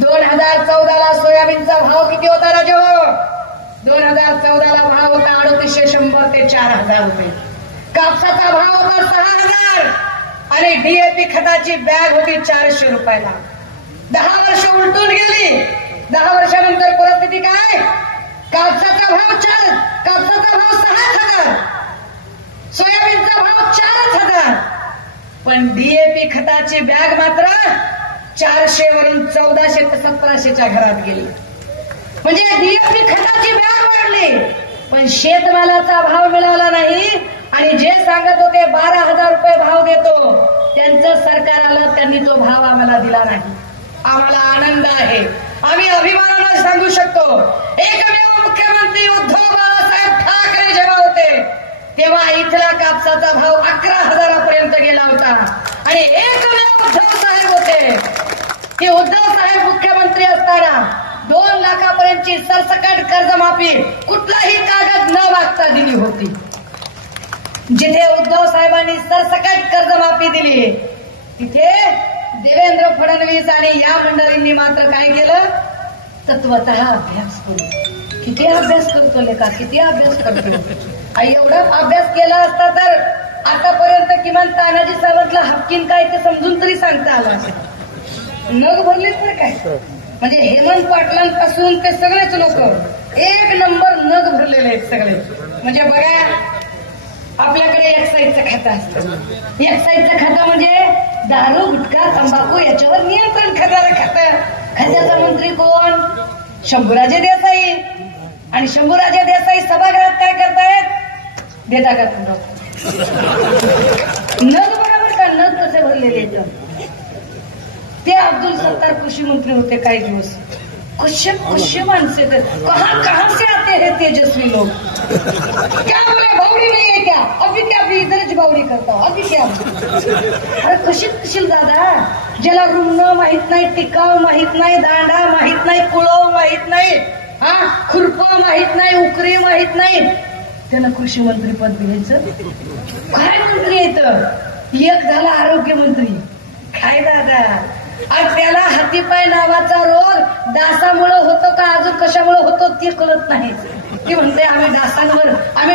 2014ला सोयाबीनचा भाव किती होता राजो? 2014ला भाव होता 3800 ते 4,000 रुपये. कापसाचा भाव होता 6,000 आणि डीएपी खताची बॅग होती 400 रुपयाला. 10 वर्ष उलटून गेली. 10 वर्षानंतर परिस्थिती काय? कापसाचा भाव 6,000, सोयाबीनचा भाव 4,000, पण डीएपी खताची बॅग मात्र 400 वरून 1400 ते 1700च्या घरात गेली. म्हणजे डीएपी खताची बॅग वाढली, पण शेतमालाचा भाव मिळाला नाही. आणि जे सांगत होते 12,000 रुपये भाव देतो, त्यांचं सरकार आलं, त्यांनी तो भाव आम्हाला दिला नाही. आम्हाला आनंद आहे, आम्ही अभिमानानं सांगू शकतो, एकमेव मुख्यमंत्री उद्धव बाळासाहेब ठाकरे जेव्हा होते तेव्हा इथला कापसाचा भाव 11,000पर्यंत गेला होता. आणि एकमेव उद्धव साहेब होते की उद्धव साहेब मुख्यमंत्री असताना 2 लाखापर्यंतची सरसकट कर्जमाफी कुठलाही कागद न मागता दिली होती. जिथे उद्धव साहेबांनी सरसकट कर्जमाफी दिली, तिथे देवेंद्र फडणवीस आणि या मंडळींनी मात्र काय केलं? तत्वतः अभ्यास करू. किती अभ्यास करतो लेका, किती अभ्यास करतो. एवढा अभ्यास केला असता तर आतापर्यंत किमान तानाजी सावंतला हक्कीन काय ते समजून तरी सांगता आलं असेल. नग भरले तर काय, म्हणजे हेमंत पाटलांपासून ते सगळेच लोक 1 नंबर नग भरलेले आहेत सगळे. म्हणजे बघा, आपल्याकडे एक्साईजचं खातं असतं. एक्साईजचं खातं म्हणजे दारू, गुटखा, तंबाखू याच्यावर नियंत्रण करणारं खातं. खात्याचा मंत्री कोण? शंभूराजे देसाई. आणि शंभूराजे देसाई सभागृहात काय करतायत? देता का नग बरोबर का? नग कसे भरलेले आहेत? ते अब्दुल सत्तार कृषी मंत्री होते काही दिवस. कुछ माणसे कहाँ से आते हैं तेजस्वी लोग? क्या बोले तुम्हारा बावड़ी नहीं है क्या? अभी क्या अभी इधरच बावड़ी करता हूँ, अभी क्या? अरे कशीत कशील दादा, ज्याला रुमणं माहित नाही, टिकाव माहित नाही, दांडा माहित नाही, कुळव माहित नाही, हा खुरप माहित नाही, उकरी माहित नाही, त्यानं कृषी मंत्री पद द्यायचं? काय मंत्री येत? एक झाला आरोग्य मंत्री. काय दादा, आणि त्याला हातीपाय नावाचा रोग डासामुळे होतो का अजून कशामुळे होतो ते कळत नाही. ती म्हणते आम्ही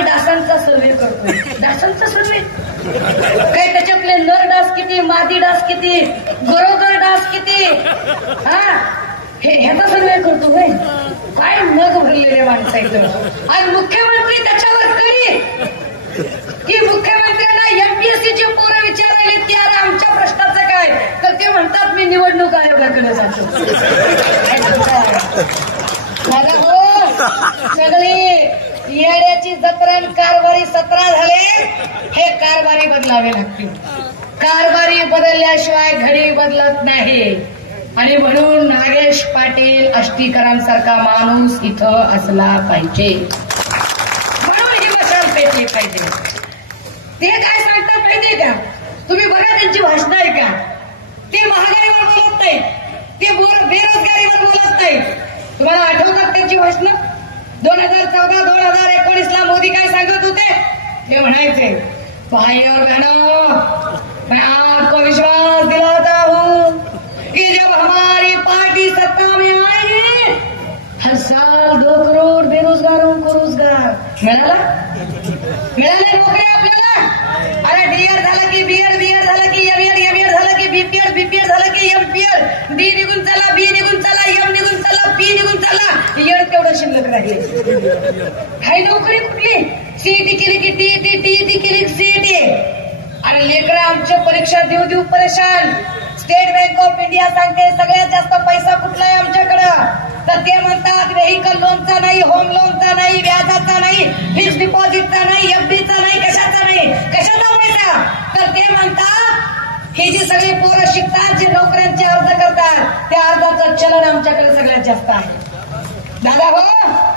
डासांचा सर्वे करतोय. डासांचा सर्वे काय? त्याच्यातले नर डास किती, मादी डास किती, गरोदर डास किती, हा ह्याचा सर्वे करतो होय. काय नग भरलेले माणसं इथं. आणि मुख्यमंत्री त्याच्यावर करी की मुख्यमंत्र्यांना एमपीएससीची पोरं विचारायला की अरे आमच्या प्रश्नाचं काय, तर ते म्हणतात मी निवडणूक आयोगाकडे जातो. हो सगळी येड्याची जत्रा कारभारी 17 झाले. हे कारभारी बदलावे लागतील. कारभारी बदलल्याशिवाय घडी बदलत नाही. आणि म्हणून नागेश पाटील आष्टीकरांसारखा माणूस इथं असला पाहिजे. म्हणून ही मशाल पेटली पाहिजे. ते काय सांगतात माहितीये का? तुम्ही बघा त्यांची भाषणं आहे का? ते महागाईवर बोलत नाहीत, ते बेरोजगारीवर बोलत नाहीत. तुम्हाला आठवतात त्यांची भाषणं? 2014-2019 मोदी काय सांगत होते? ते म्हणायचे भाइयों और बहनों, मैं आपको विश्वास दिलाता हूँ कि जब हमारी पार्टी सत्ता में आएगी हर साल 2 करोड़ बेरोजगारों को रोजगार मिळाले नोकरी आपल्याला. अरे डीएड झालं की बीएड, बीएड झालं की एमएड, एमएड झालं की बीपीएड, बीपीएड झालं की एमपीएड, डी निघून चला, बी निघून चला, एम निघून चला, पी निघून चला, एड तेवढं शिल्लक राहिले. हाय नोकरी कुठली? सीईटी केली की टीईटी, टीईटी केली की सीईटी. आणि लेकरं आमच्या परीक्षा देऊ परेशान. स्टेट बँक ऑफ इंडिया सांगते सगळ्यात जास्त पैसा कुठला आहे आमच्याकडं, तर ते म्हणतात व्हेकल लोनचा नाही, होम लोनचा नाही, व्याजाचा नाही, फिक्स डिपॉझिटचा नाही, एफडीचा नाही, कशाचा नाही. कशाचा पैसा? तर ते म्हणतात हे जे सगळे पोरं शिकतात, जे नोकऱ्यांचे अर्ज करतात, त्या अर्जाचं चलन आमच्याकडे सगळ्यात जास्त आहे. दादा हो,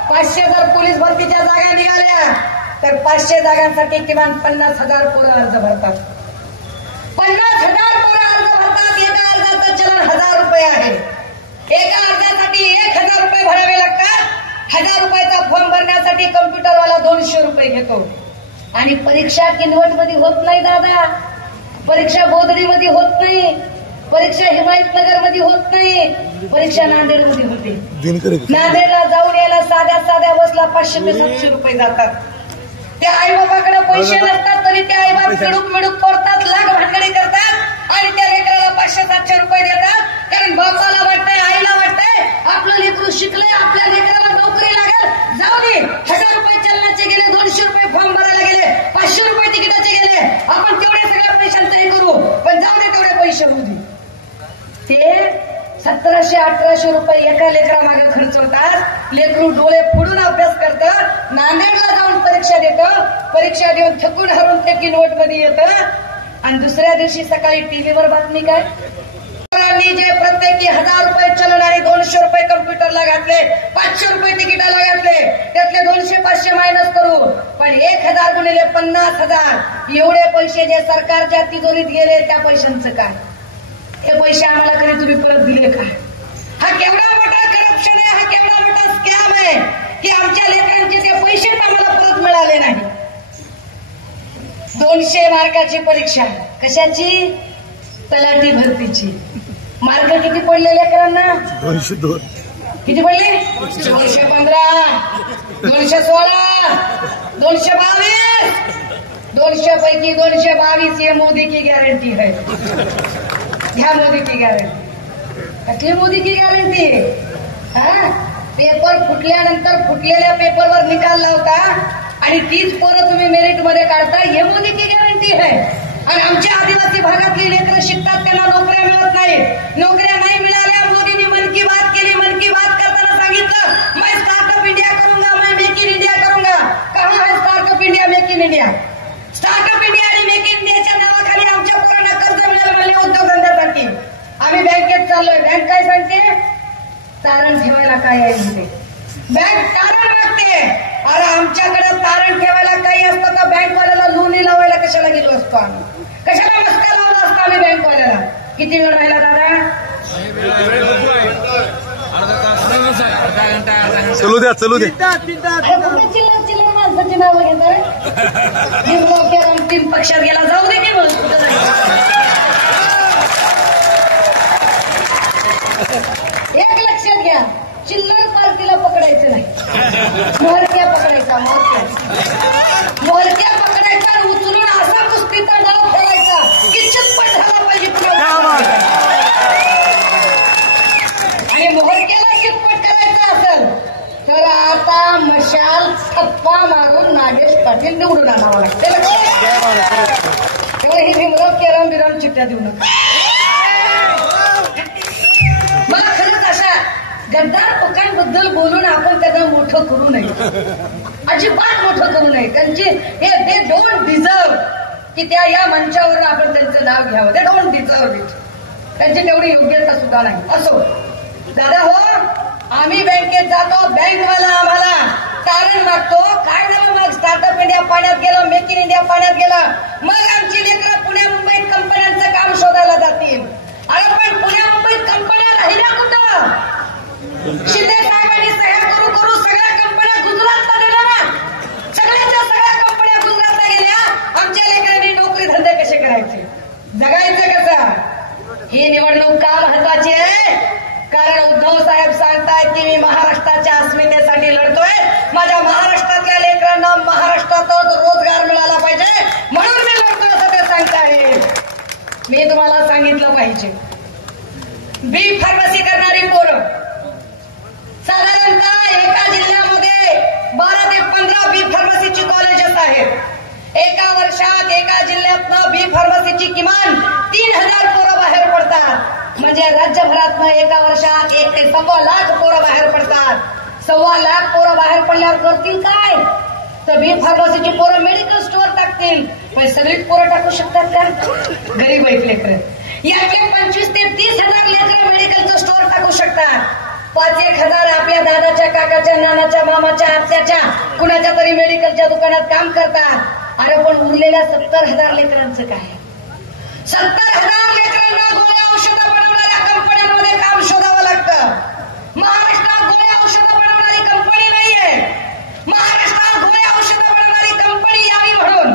500 जर पोलीस भरतीच्या जागा निघाल्या तर 500 जागांसाठी किमान 50,000 पोरं अर्ज भरतात. 50,000 पोरं अर्ज भरतात. एका अर्जाचं चलन 1000 रुपये आहे. एका अर्जासाठी 1000 रुपये भरावे लागतात. 1000 रुपयाचा फॉर्म भरण्यासाठी कम्प्युटरवाला 200 रुपये घेतो. आणि परीक्षा किनवटमध्ये होत नाही दादा, परीक्षा बोदडीमध्ये होत नाही, परीक्षा हिमायतनगर मध्ये होत नाही, परीक्षा नांदेडमध्ये होते. नांदेडला जाऊन यायला साध्या बसला 500 ते 700 रुपये जातात. त्या आईबाबाकडे पैसे नसतात तरी त्या आईबाप मिडूक करतात, लाख भानगडी करतात आणि त्या लेकराला 500-700 रुपये देतात. कारण बापाला वाटतंय, आईला वाटतंय आपलं लेकरू शिकलंय, आपल्या लेकराला नोकरी लागेल. जाऊ दे, 1000 रुपये चलनाचे गेले, 200 रुपये फॉर्म भरायला गेले, 500 रुपये तिकिटाचे गेले, आपण तेवढे सगळ्या पैशांचं हे करू, पण जाऊ दे तेवढे पैसे होऊ दे. ते 1700-1800 रुपये एका लेकरामागे खर्च होतात. लेकरू डोळे फोडून अभ्यास करतं, नांदेडला जाऊन परीक्षा देतं, परीक्षा देऊन थकून हरून ते किनवट मध्ये येतं. आणि दुसऱ्या दिवशी सकाळी टीव्हीवर बातमी काय? जे प्रत्येकी 1000 रुपये चलन आणि 200 रुपये कम्प्युटरला घातले, 500 रुपये तिकिटाला घातले, त्यातले 200-500 मायनस करू, पण 1000 गुणिले 50,000 एवढे पैसे जे सरकारच्या तिजोरीत गेले त्या पैशांचं काय? हे पैसे आम्हाला कधी तुम्ही परत दिले का? हा केवढा मोठा करप्शन आहे, हा केवढा मोठा स्कॅम आहे की आमच्या लेकरांचे ते पैसे आम्हाला परत मिळाले नाही. 200 मार्काची परीक्षा, कशाची? तलाठी भरतीची. मार्क किती पडले लेकरांना? 202. किती पडले? 215, 216, 222. 200 पैकी 222 ये मोदी की गारंटी है. ह्या मोदी की गॅरंटी. कसली मोदी की गॅरंटी? पेपर फुटल्यानंतर फुटलेल्या पेपरवर निकाल लावता आणि तीच पोरं तुम्ही मेरिट मध्ये काढता, हे मोदी की गॅरंटी आहे. आणि आमच्या आदिवासी भागातली लेकरं शिकतात, त्यांना नोकऱ्या मिळत नाही. नोकऱ्या नाही मिळाल्या, मोदींनी मन की बात केली. मन की बात करताना सांगितलं मैं स्टार्टअप इंडिया करूंगा, मैं मेक इन इंडिया करूंगा. कहाँ है startup India, make in India? Startup India आणि मेक इन इंडियाच्या नावाखाली आमच्या पोरांना कर्ज मिळालं म्हणले उद्योगधंद्यासाठी. आम्ही बँकेत चाललोय, बँक काय सांगते? तारण ठेवायला काय आहे म्हणते. बँक तारण मागते अरे आमच्याकडे तारण ठेवायला काही असतं तर बँकवाल्याला लोणी लावायला कशाला गेलो असतो आम्ही, कशाला मस्का लावला असतो आम्ही बँकवाल्याला. किती वेळ राहिला दादा? चलू द्या चिल्लर चिल्लर माणसाची नावं घेताय. तीन पक्षात गेला जाऊ दे की मग कुठं एक लक्षात घ्या, चिल्लर पार्टीला पकडायचं नाही, मोहरक्या पकडायचा. मोहरक्या पकडायचा आणि उचलून असा कुस्तीचा डाव खेळायचा की चितपट झाला पाहिजे. आणि मोहरक्याला चितपट करायचं असेल तर आता मशाल थप्पा मारून नागेश पाटील निवडून आणावं लागतं. तेव्हा ही भीमराव केराम बिराम चिठ्ठ्या देऊ नका. मला खरंच अशा गद्दार पक्षांबद्दल बोलून आपण त्यांना मोठं करू नये, अजिबात मोठं करू नये. त्यांची हे दे डोंट डिझर्व की त्या या मंचावर आपण त्यांचं नाव घ्यावं. They don't deserve it. त्यांची तेवढी योग्यता सुद्धा नाही. असो दादा, हो आम्ही बँकेत जातो, बँकवाला आम्हाला तारण मागतो. काय झालं मग? स्टार्टअप इंडिया पाण्यात गेलं, मेक इन इंडिया पाण्यात गेलं. मग आमची लेकरं पुण्या मुंबईत कंपन्यांचं काम शोधायला जातील. अरे पण पुण्या मुंबईत कंपन्या राहिल्या कुठं? शिंदे साहेबांनी सह्या करू करू सगळ्या कंपन्या गुजरातला दिल्या ना. सगळ्याच्या सगळ्या कंपन्या गुजरातला गेल्या. आमच्या लेकरांनी नोकरी धंदे कसे करायचे, जगायचं कसं? ही निवडणूक का महत्वाची आहे? कारण उद्धव साहेब सांगतायत की मी महाराष्ट्राच्या अस्मितेसाठी लढतोय. माझ्या महाराष्ट्रातल्या लेकरांना महाराष्ट्रातच रोजगार मिळाला पाहिजे म्हणून मी लढतोय असं ते सांगतायत. मी तुम्हाला सांगितलं पाहिजे, बी फार्मसी करणारी पोरं साधारणतः एका जिल्ह्यामध्ये 12 ते 15 बी फार्मसीची कॉलेजेस आहेत. एका वर्षात एका जिल्ह्यातनं बी फार्मसीची किमान 3000 पोरं बाहेर पडतात. म्हणजे राज्यभरातनं एका वर्षात 1 ते 1.25 लाख पोरं बाहेर पडतात. 1.25 लाख पोरं बाहेर पडल्यावर करतील काय? तर बी फार्मसीची पोरं मेडिकल स्टोअर टाकतील. पण सगळीच पोरं टाकू शकतात का? गरीब आहेत लेकरं. यातले 25 ते 30,000 लेकरं मेडिकलचं स्टोअर टाकू शकतात. 5-1 आपल्या दादाच्या, काकाच्या, नानाच्या, मामाच्या, आत्याच्या कुणाच्या तरी मेडिकलच्या दुकानात काम करतात. अरे पण उरलेल्या 70,000 लेकरांचं काय? 70,000 लेकरांना गोळ्या औषधं बनवणाऱ्या कंपन्यांमध्ये काम शोधावं लागतं. महाराष्ट्रात गोळ्या औषधं बनवणारी कंपनी नाहीये. महाराष्ट्रात गोळ्या औषधं बनवणारी कंपनी यावी म्हणून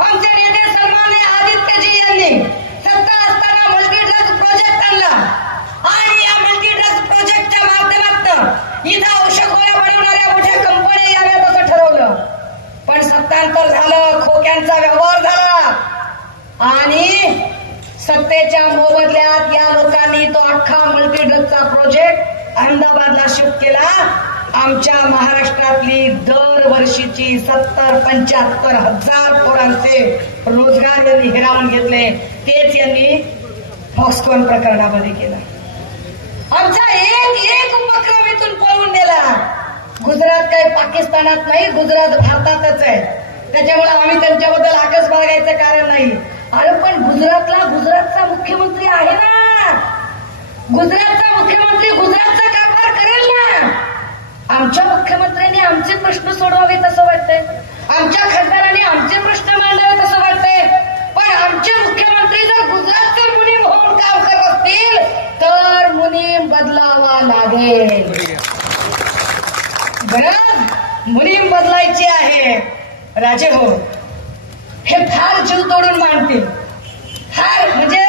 आमचे नेते सन्माननीय आदित्यजी यांनी सत्ता असताना मल्टी ड्रग प्रोजेक्ट आणला आणि या मल्टी ड्रग प्रोजेक्टच्या माध्यमातून इथं औषध गोळ्या बनवणाऱ्या मोठ्या कंपन्या याव्यात असं ठरवलं. पण सत्तांतर झालं, खोक्यांचा व्यवहार झाला आणि सत्तेच्या मोबदल्यात या लोकांनी तो अख्खा मल्टी ड्रगचा प्रोजेक्ट अहमदाबादला शिफ्ट केला. आमच्या महाराष्ट्रातली दरवर्षीची 70-75 हजार पोरांचे रोजगार यांनी हिरावून घेतले. तेच यांनी फॉक्सकॉन प्रकरणामध्ये केलं. आमचा एक उपक्रम इथून पळून गेला. गुजरात काही पाकिस्तानात नाही, गुजरात भारतातच आहे. त्याच्यामुळे आम्ही त्यांच्याबद्दल आकस बाळगायचं कारण नाही. अरे पण गुजरातचा मुख्यमंत्री आहे ना. गुजरातचा मुख्यमंत्री गुजरातचा कारभार करेल ना. आमच्या मुख्यमंत्र्यांनी आमचे प्रश्न सोडवावेत असं वाटतंय. आमच्या खासदारांनी आमचे प्रश्न मांडावेत असं वाटतंय. पण आमचे मुख्यमंत्री जर गुजरातचे मुनीम होऊन काम करत असतील तर मुनीम बदलावा लागेल. गरज मुनीम बदलायची आहे. राजे हो, हे फार जीव तोडून मानतील. फार म्हणजे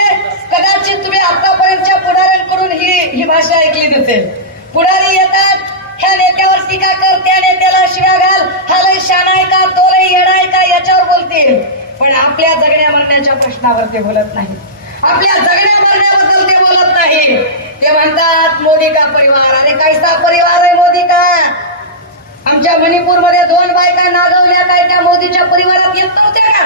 कदाचित तुम्ही आतापर्यंतच्या पुढाऱ्यांकडून ही भाषा ऐकली नसेल. पुढारी येतात, ह्या नेत्यावर टीका कर, त्या नेत्याला शिव्या घाल, हा लय शानाय का, तो लय येडाय का, याच्यावर बोलतील. पण आपल्या जगण्या मरण्याच्या प्रश्नावर ते बोलत नाही. आपल्या जगण्या मरण्याबद्दल ते बोलत नाही. ते म्हणतात मोदी का परिवार. अरे कैसा परिवार आहे मोदी का? आमच्या मणिपूरमध्ये 2 बायका नागवल्या, काय त्या मोदीच्या परिवारात येत नव्हत्या का?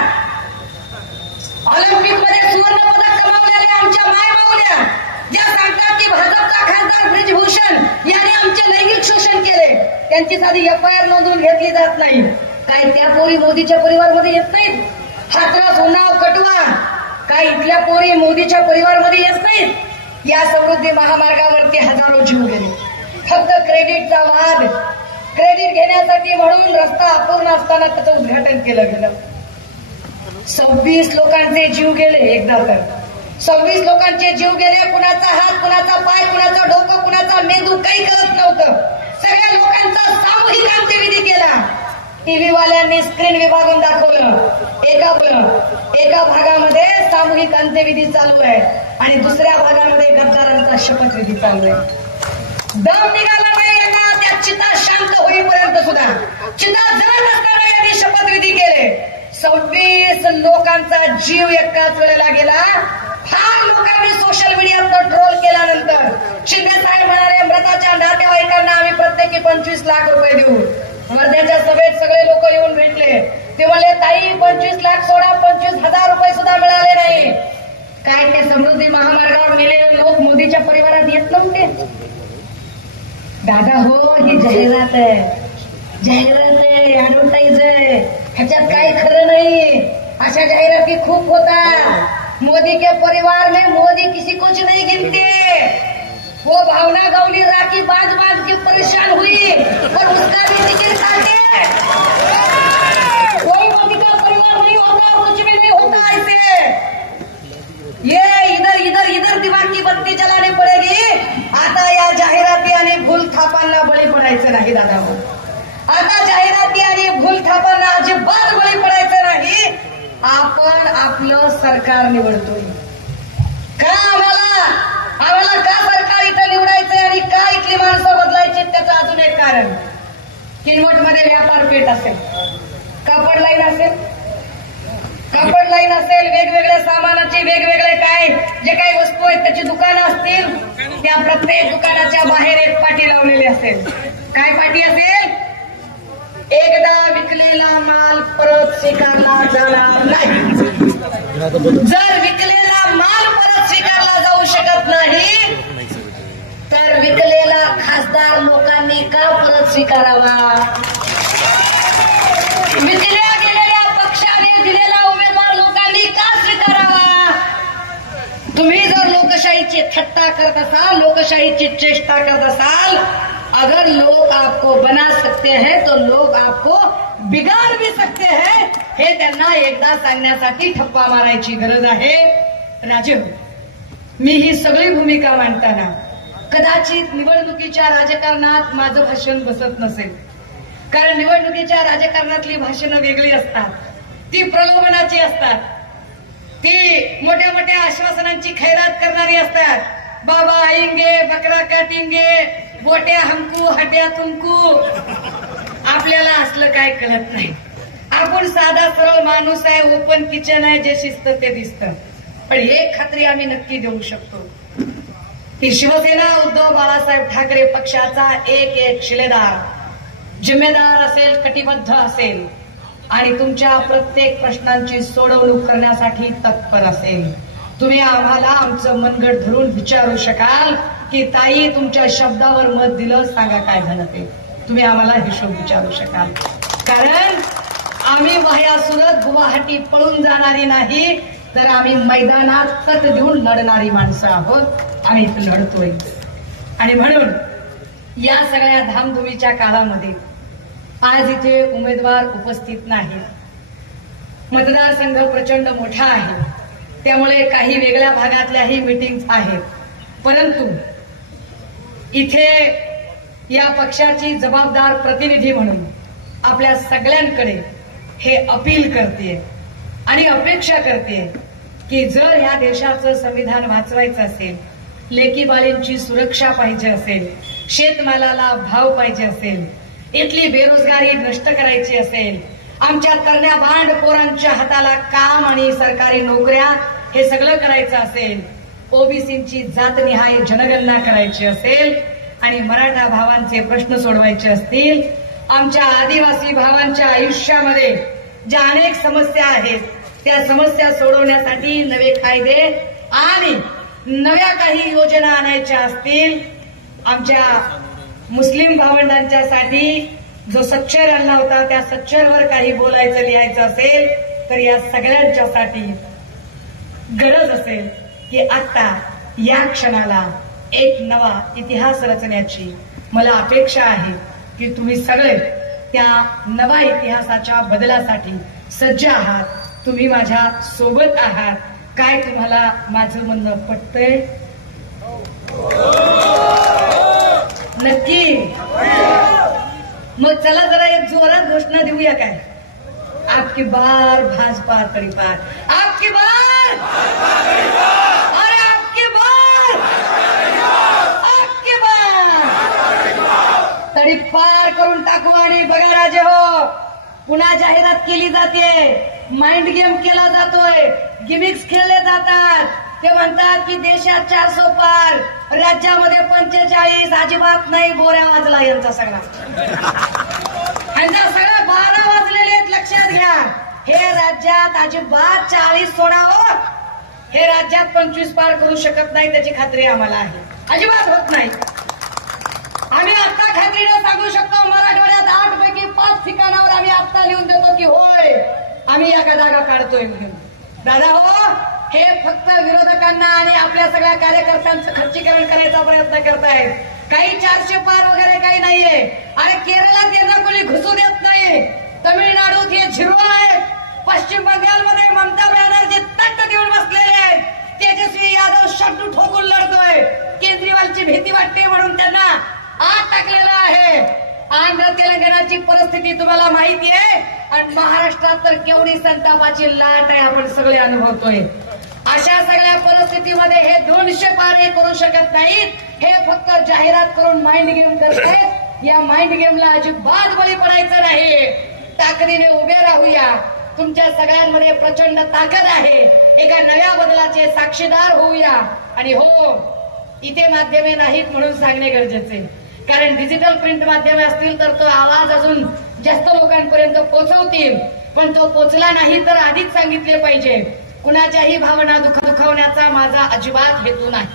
ऑलिम्पिकमध्ये सुवर्णपदक कमावलेल्या आमच्या मायमाऊल्या ज्या सांगतात की भाजपचा खासदार ब्रिजभूषण याने आमचे लैंगिक शोषण केले, त्यांची साधी FIR नोंदवून घेतली जात नाही. काय त्या पोरी मोदीच्या परिवारमध्ये येत नाहीत? हाथरस, उन्नाव, कटुआ काय इथल्या पोरी मोदीच्या परिवारमध्ये येत नाहीत? या समृद्धी महामार्गावरती हजारो जीव गेले. फक्त क्रेडिटचा वाद, क्रेडिट घेण्यासाठी म्हणून रस्ता अपूर्ण असताना त्याचं उद्घाटन केलं गेलं. 26 लोकांचे जीव गेले. एकदा तर 26 लोकांचे जीव गेले. कुणाचा हात, कुणाचा पाय, कुणाचा डोकं, कुणाचा मेंदू काही करत नव्हतं. सगळ्या लोकांचा सामूहिक अंत्यविधी केला. टीव्ही वाल्यांनी स्क्रीन विभागून दाखवलं. एका भागामध्ये सामूहिक अंत्यविधी चालू आहे आणि दुसऱ्या भागामध्ये गद्दारांचा शपथविधी चालू आहे. दम निघाला नाही यांना त्या चिता शांत होईपर्यंत सुद्धा. चिता जळत असताना यांनी शपथविधी केले. 26 लोकांचा जीव एकाच वेळेला गेला. फार लोकांनी सोशल मीडियावर ट्रोल केल्यानंतर शिंदे साहेब म्हणाले, मृताच्या नातेवाईकांना आम्ही प्रत्येकी 25 लाख रुपये देऊ. वर्ध्याच्या सभेत सगळे लोक येऊन भेटले. ते म्हणले, ताई 25 लाख सोडा, 25,000 रुपये सुद्धा मिळाले नाही. काय ते समृद्धी महामार्गावर मेलेले लोक मोदीच्या परिवारात येत नव्हते? दादा हो, ही जाहिरात आहे, ऍडव्हर्टाईज आहे, ह्याच्यात काही खरं नाही. अशा जाहिराती खूप होता. मोदी के परिवार में मोदी किसी कुछ नहीं गिनते. वो भावना गौली राखी बाज के परेशान हुई पर उसका भी जिक्र करते. कोई मोदी का परिवार नहीं होता, कुछ भी नहीं होता ऐसे. ये इधर दिमाग की बत्ती जलानी पडेगी. आता या जाहिराती आणि भूलथापांना बळी पडायचं नाही दादा. आता जाहिराती आणि भूलथापांना अजिबात बळी पडायचं नाही. आपण आपलं सरकार निवडतोय का? आम्हाला का सरकार इथं निवडायचंय आणि का इथली माणसं बदलायची? त्याचं अजून एक कारण, किनवटमध्ये व्यापार पेठ असेल, कापड लाईन असेल, वेगवेगळ्या सामानाची वेगवेगळे काय जे काही वस्तू आहेत त्याची दुकानं असतील. त्या प्रत्येक दुकानाच्या बाहेर एक पाटी लावलेली असेल. काय पाटी असेल? एकदा विकलेला माल परत स्वीकारला जाणार नाही. जर विकलेला माल परत स्वीकारला जाऊ शकत नाही तर विकलेला खासदार लोकांनी का परत स्वीकारावा? विकल्या गेलेल्या पक्षाने दिलेला उमेदवार लोकांनी का स्वीकारावा? तुम्ही जर लोकशाहीची थट्टा करत असाल, लोकशाहीची चेष्टा करत असाल, अगर लोग आपको बना सकते हैं तो लोग आपको बिगाड़ भी सकते हैं, हे त्यांना एकदा सांगण्यासाठी ठप्पा मारायची गरज आहे. राजे हो, मी ही सगळी भूमिका मांडताना कदाचित निवडणुकीच्या राजकारणात माझं भाषण बसत नसेल. कारण निवडणुकीच्या राजकारणातली भाषणं वेगळी असतात. ती प्रलोभनाची असतात. ती मोठ्या मोठ्या आश्वासनांची खैरात करणारी असतात. बाबा आएंगे, बकरा काटेंगे, बोट्या हमकू हट्या तुमकू. आपल्याला असलं काय कळत नाही. आपण साधा सरळ माणूस आहे, ओपन किचन आहे, जे शिस्त ते दिसतं. पण एक खात्री आम्ही नक्की देऊ शकतो की शिवसेना उद्धव बाळासाहेब ठाकरे पक्षाचा एक शिलेदार जिम्मेदार असेल, कटिबद्ध असेल आणि तुमच्या प्रत्येक प्रश्नांची सोडवणूक करण्यासाठी तत्पर असेल. तुम्ही आम्हाला आमचं मनगट धरून विचारू शकाल की ताई तुमच्या शब्दावर मत दिलं, सांगा काय झालं ते. तुम्ही आम्हाला हिशोब विचारू शकाल. कारण आम्ही वाह्यासुरत गुवाहाटी पळून जाणारी नाही, तर आम्ही मैदानात कट देऊन लढणारी माणसं आहोत. आम्ही इथे लढतोय. आणि म्हणून या सगळ्या धामधुमीच्या काळामध्ये आज इथे उमेदवार उपस्थित नाहीत. मतदारसंघ प्रचंड मोठा आहे, त्यामुळे काही वेगळ्या भागातल्याही मीटिंग्स आहेत. परंतु इथे या पक्षाची जबाबदार प्रतिनिधी म्हणून आपल्या सगळ्यांकडे हे अपील करते आणि अपेक्षा करते की जर ह्या देशाचं संविधान वाचवायचं असेल, लेकी बाळींची सुरक्षा पाहिजे असेल, शेतमालाला भाव पाहिजे असेल, इथली बेरोजगारी नष्ट करायची असेल, आमच्या तरण्या बांड पोरांच्या हाताला काम आणि सरकारी नोकऱ्या हे सगळं करायचं असेल, ओबीसींची जातनिहाय जनगणना करायची असेल आणि मराठा भावांचे प्रश्न सोडवायचे असतील, आमच्या आदिवासी भावांच्या आयुष्यामध्ये ज्या अनेक समस्या आहेत त्या समस्या सोडवण्यासाठी नवे कायदे आणि नव्या काही योजना आणायच्या असतील, आमच्या मुस्लिम भावंडांच्यासाठी जो सच्चर आणला होता त्या सच्चरवर काही बोलायचं लिहायचं असेल, तर या सगळ्यांच्यासाठी गरज असेल की आता या क्षणाला एक नवा इतिहास रचण्याची मला अपेक्षा आहे. की तुम्ही सगळे त्या नवा इतिहासाच्या बदलासाठी सज्ज आहात, तुम्ही माझ्या सोबत आहात. काय तुम्हाला माझं म्हणणं पटतंय? नक्की. मग चला जरा एक जोरात घोषणा देऊया काय? आपकी बार भाजपा तडीपार, आपकी बार, अरे आपकी बार, आपकी बार तडीपार करून टाकू. आणि बघा राजे हो, पुन्हा जाहिरात केली जाते, माइंड गेम केला जातोय, गिमिक्स खेळले जातात. ते म्हणतात की देशात 400 पार, राज्यामध्ये 45, अजिबात नाही. बोऱ्या वाजला यांचा सगळा, यांचा सगळा 12 वाजलेले आहेत. लक्षात घ्या, हे राज्यात अजिबात 40 सोडावं, हे राज्यात 25 पार करू शकत नाही, त्याची खात्री आम्हाला आहे. अजिबात होत नाही. आम्ही आता खात्रीने सांगू शकतो, मराठवाड्यात 8 पैकी 5 ठिकाणावर आम्ही आता लिहून देतो की होय आम्ही या जागा काढतोय म्हणून. दादा हो, हे फक्त विरोधकांना आणि आपल्या सगळ्या कार्यकर्त्यांचं खच्चीकरण करायचा प्रयत्न करतायत. काही 400 पार वगैरे काही नाहीये. अरे केरळात यांना कोणी घुसू देत नाही, तमिळनाडूत हे झिरो आहेत, पश्चिम बंगालमध्ये ममता बॅनर्जी तट्ट देऊन बसलेले आहेत, तेजस्वी यादव शब्द ठोकून लढतोय, केजरीवालची भीती वाटते म्हणून त्यांना आत टाकलेलं आहे. आंध्र तेलंगणाची परिस्थिती तुम्हाला माहिती आहे, आणि महाराष्ट्रात तर केवढी संतापाची लाट आहे आपण सगळे अनुभवतोय. अशा सगळ्या परिस्थितीमध्ये हे 200 पार करू शकत नाहीत. हे फक्त जाहिरात करून माइंड गेम करतायत. या माइंड गेमला अजिबात बळी पडायचं नाही. ताकदीने उभे राहूया. तुमच्या सगळ्यांमध्ये प्रचंड ताकद आहे. एका नव्या बदलाचे साक्षीदार होऊया. आणि हो, इथे माध्यमे नाहीत म्हणून सांगणे गरजेचे, कारण डिजिटल प्रिंट माध्यमे असतील तर तो आवाज अजून जास्त लोकांपर्यंत पोहोचवतील. पण तो पोचला नाही तर आधीच सांगितले पाहिजे. कुणाच्याही भावना दुखावण्याचा माझा अजिबात हेतू नाही.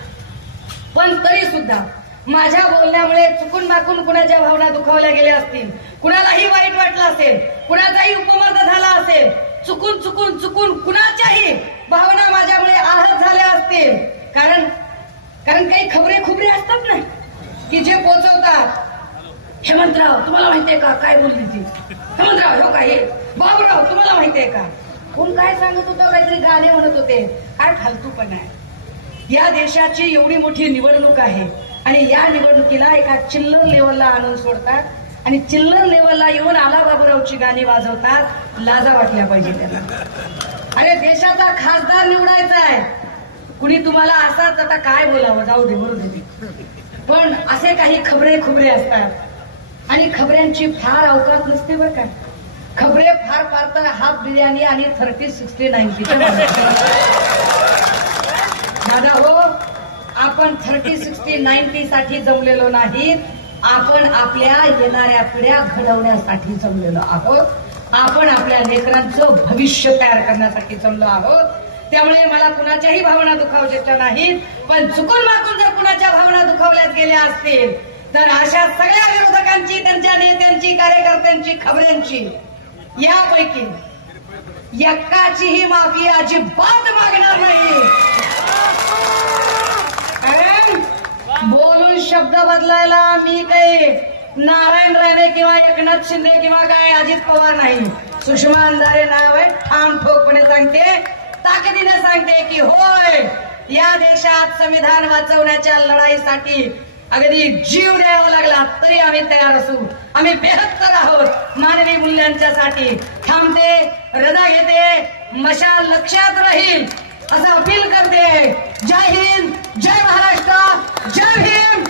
पण तरी सुद्धा माझ्या बोलण्यामुळे चुकून माकून कुणाच्या भावना दुखावल्या गेल्या असतील, कुणालाही वाईट वाटलं असेल, कुणाचाही उपमर्द झाला असेल, चुकून चुकून चुकून कुणाच्याही भावना माझ्यामुळे आहत झाल्या असतील. कारण काही खबरे खुबरे असतात ना की जे पोचवतात. हेमंतराव तुम्हाला माहितीये का काय बोलली ती? हेमंतराव हो काय? बाबूराव तुम्हाला माहितीये का? कोण काय सांगत होतं? काहीतरी गाणे म्हणत होते. काय फालतूपण आहे. या देशाची एवढी मोठी निवडणूक आहे आणि या निवडणुकीला एका चिल्लर लेवलला आणून सोडतात आणि चिल्लर लेवलला येऊन आला बाबूरावची गाणी वाजवतात. लाजा वाटल्या पाहिजे त्यांना. अरे देशाचा खासदार निवडायचा आहे. कुणी तुम्हाला असाच आता काय बोलावं, जाऊ दे बरोबर दे. पण असे काही खबरे खुबरे असतात आणि खबऱ्यांची फार अवकाश नसते बरं का. खबरे फार फार तर हाफ बिर्याणी आणि 30, 60, 90च्या दादा हो, आपण 30, 60, 90 साठी जमलेलो नाहीत. आपण आपल्या येणाऱ्या पिढ्या घडवण्यासाठी जमलेलो आहोत. आपण आपल्या लेकरांचं भविष्य तयार करण्यासाठी जमलो आहोत. त्यामुळे मला कुणाच्याही भावना दुखावच्या नाहीत. पण चुकून माकून जर कुणाच्या भावना दुखावल्यात गेल्या असतील तर अशा सगळ्या विरोधकांची, त्यांच्या नेत्यांची, कार्यकर्त्यांची, खबऱ्यांची यापैकी एकाचीही माफी अजिबात मागणार नाही. कारण बोलून शब्द बदलायला मी काही नारायण राणे किंवा एकनाथ शिंदे किंवा काय अजित पवार नाही. सुषमा अंधारे नाव आहे. ठाम ठोकपणे सांगते, ताकदीने सांगते की होय, या देशात संविधान वाचवण्याच्या लढाईसाठी अगदी जीव द्यावा लागला तरी आम्ही तयार असू. आम्ही बेहत्तर आहोत मानवी मूल्यांच्यासाठी. थांबते, रजा घेते, मशाल लक्षात राहील असं अपील करते. जय हिंद, जय महाराष्ट्र, जय भीम.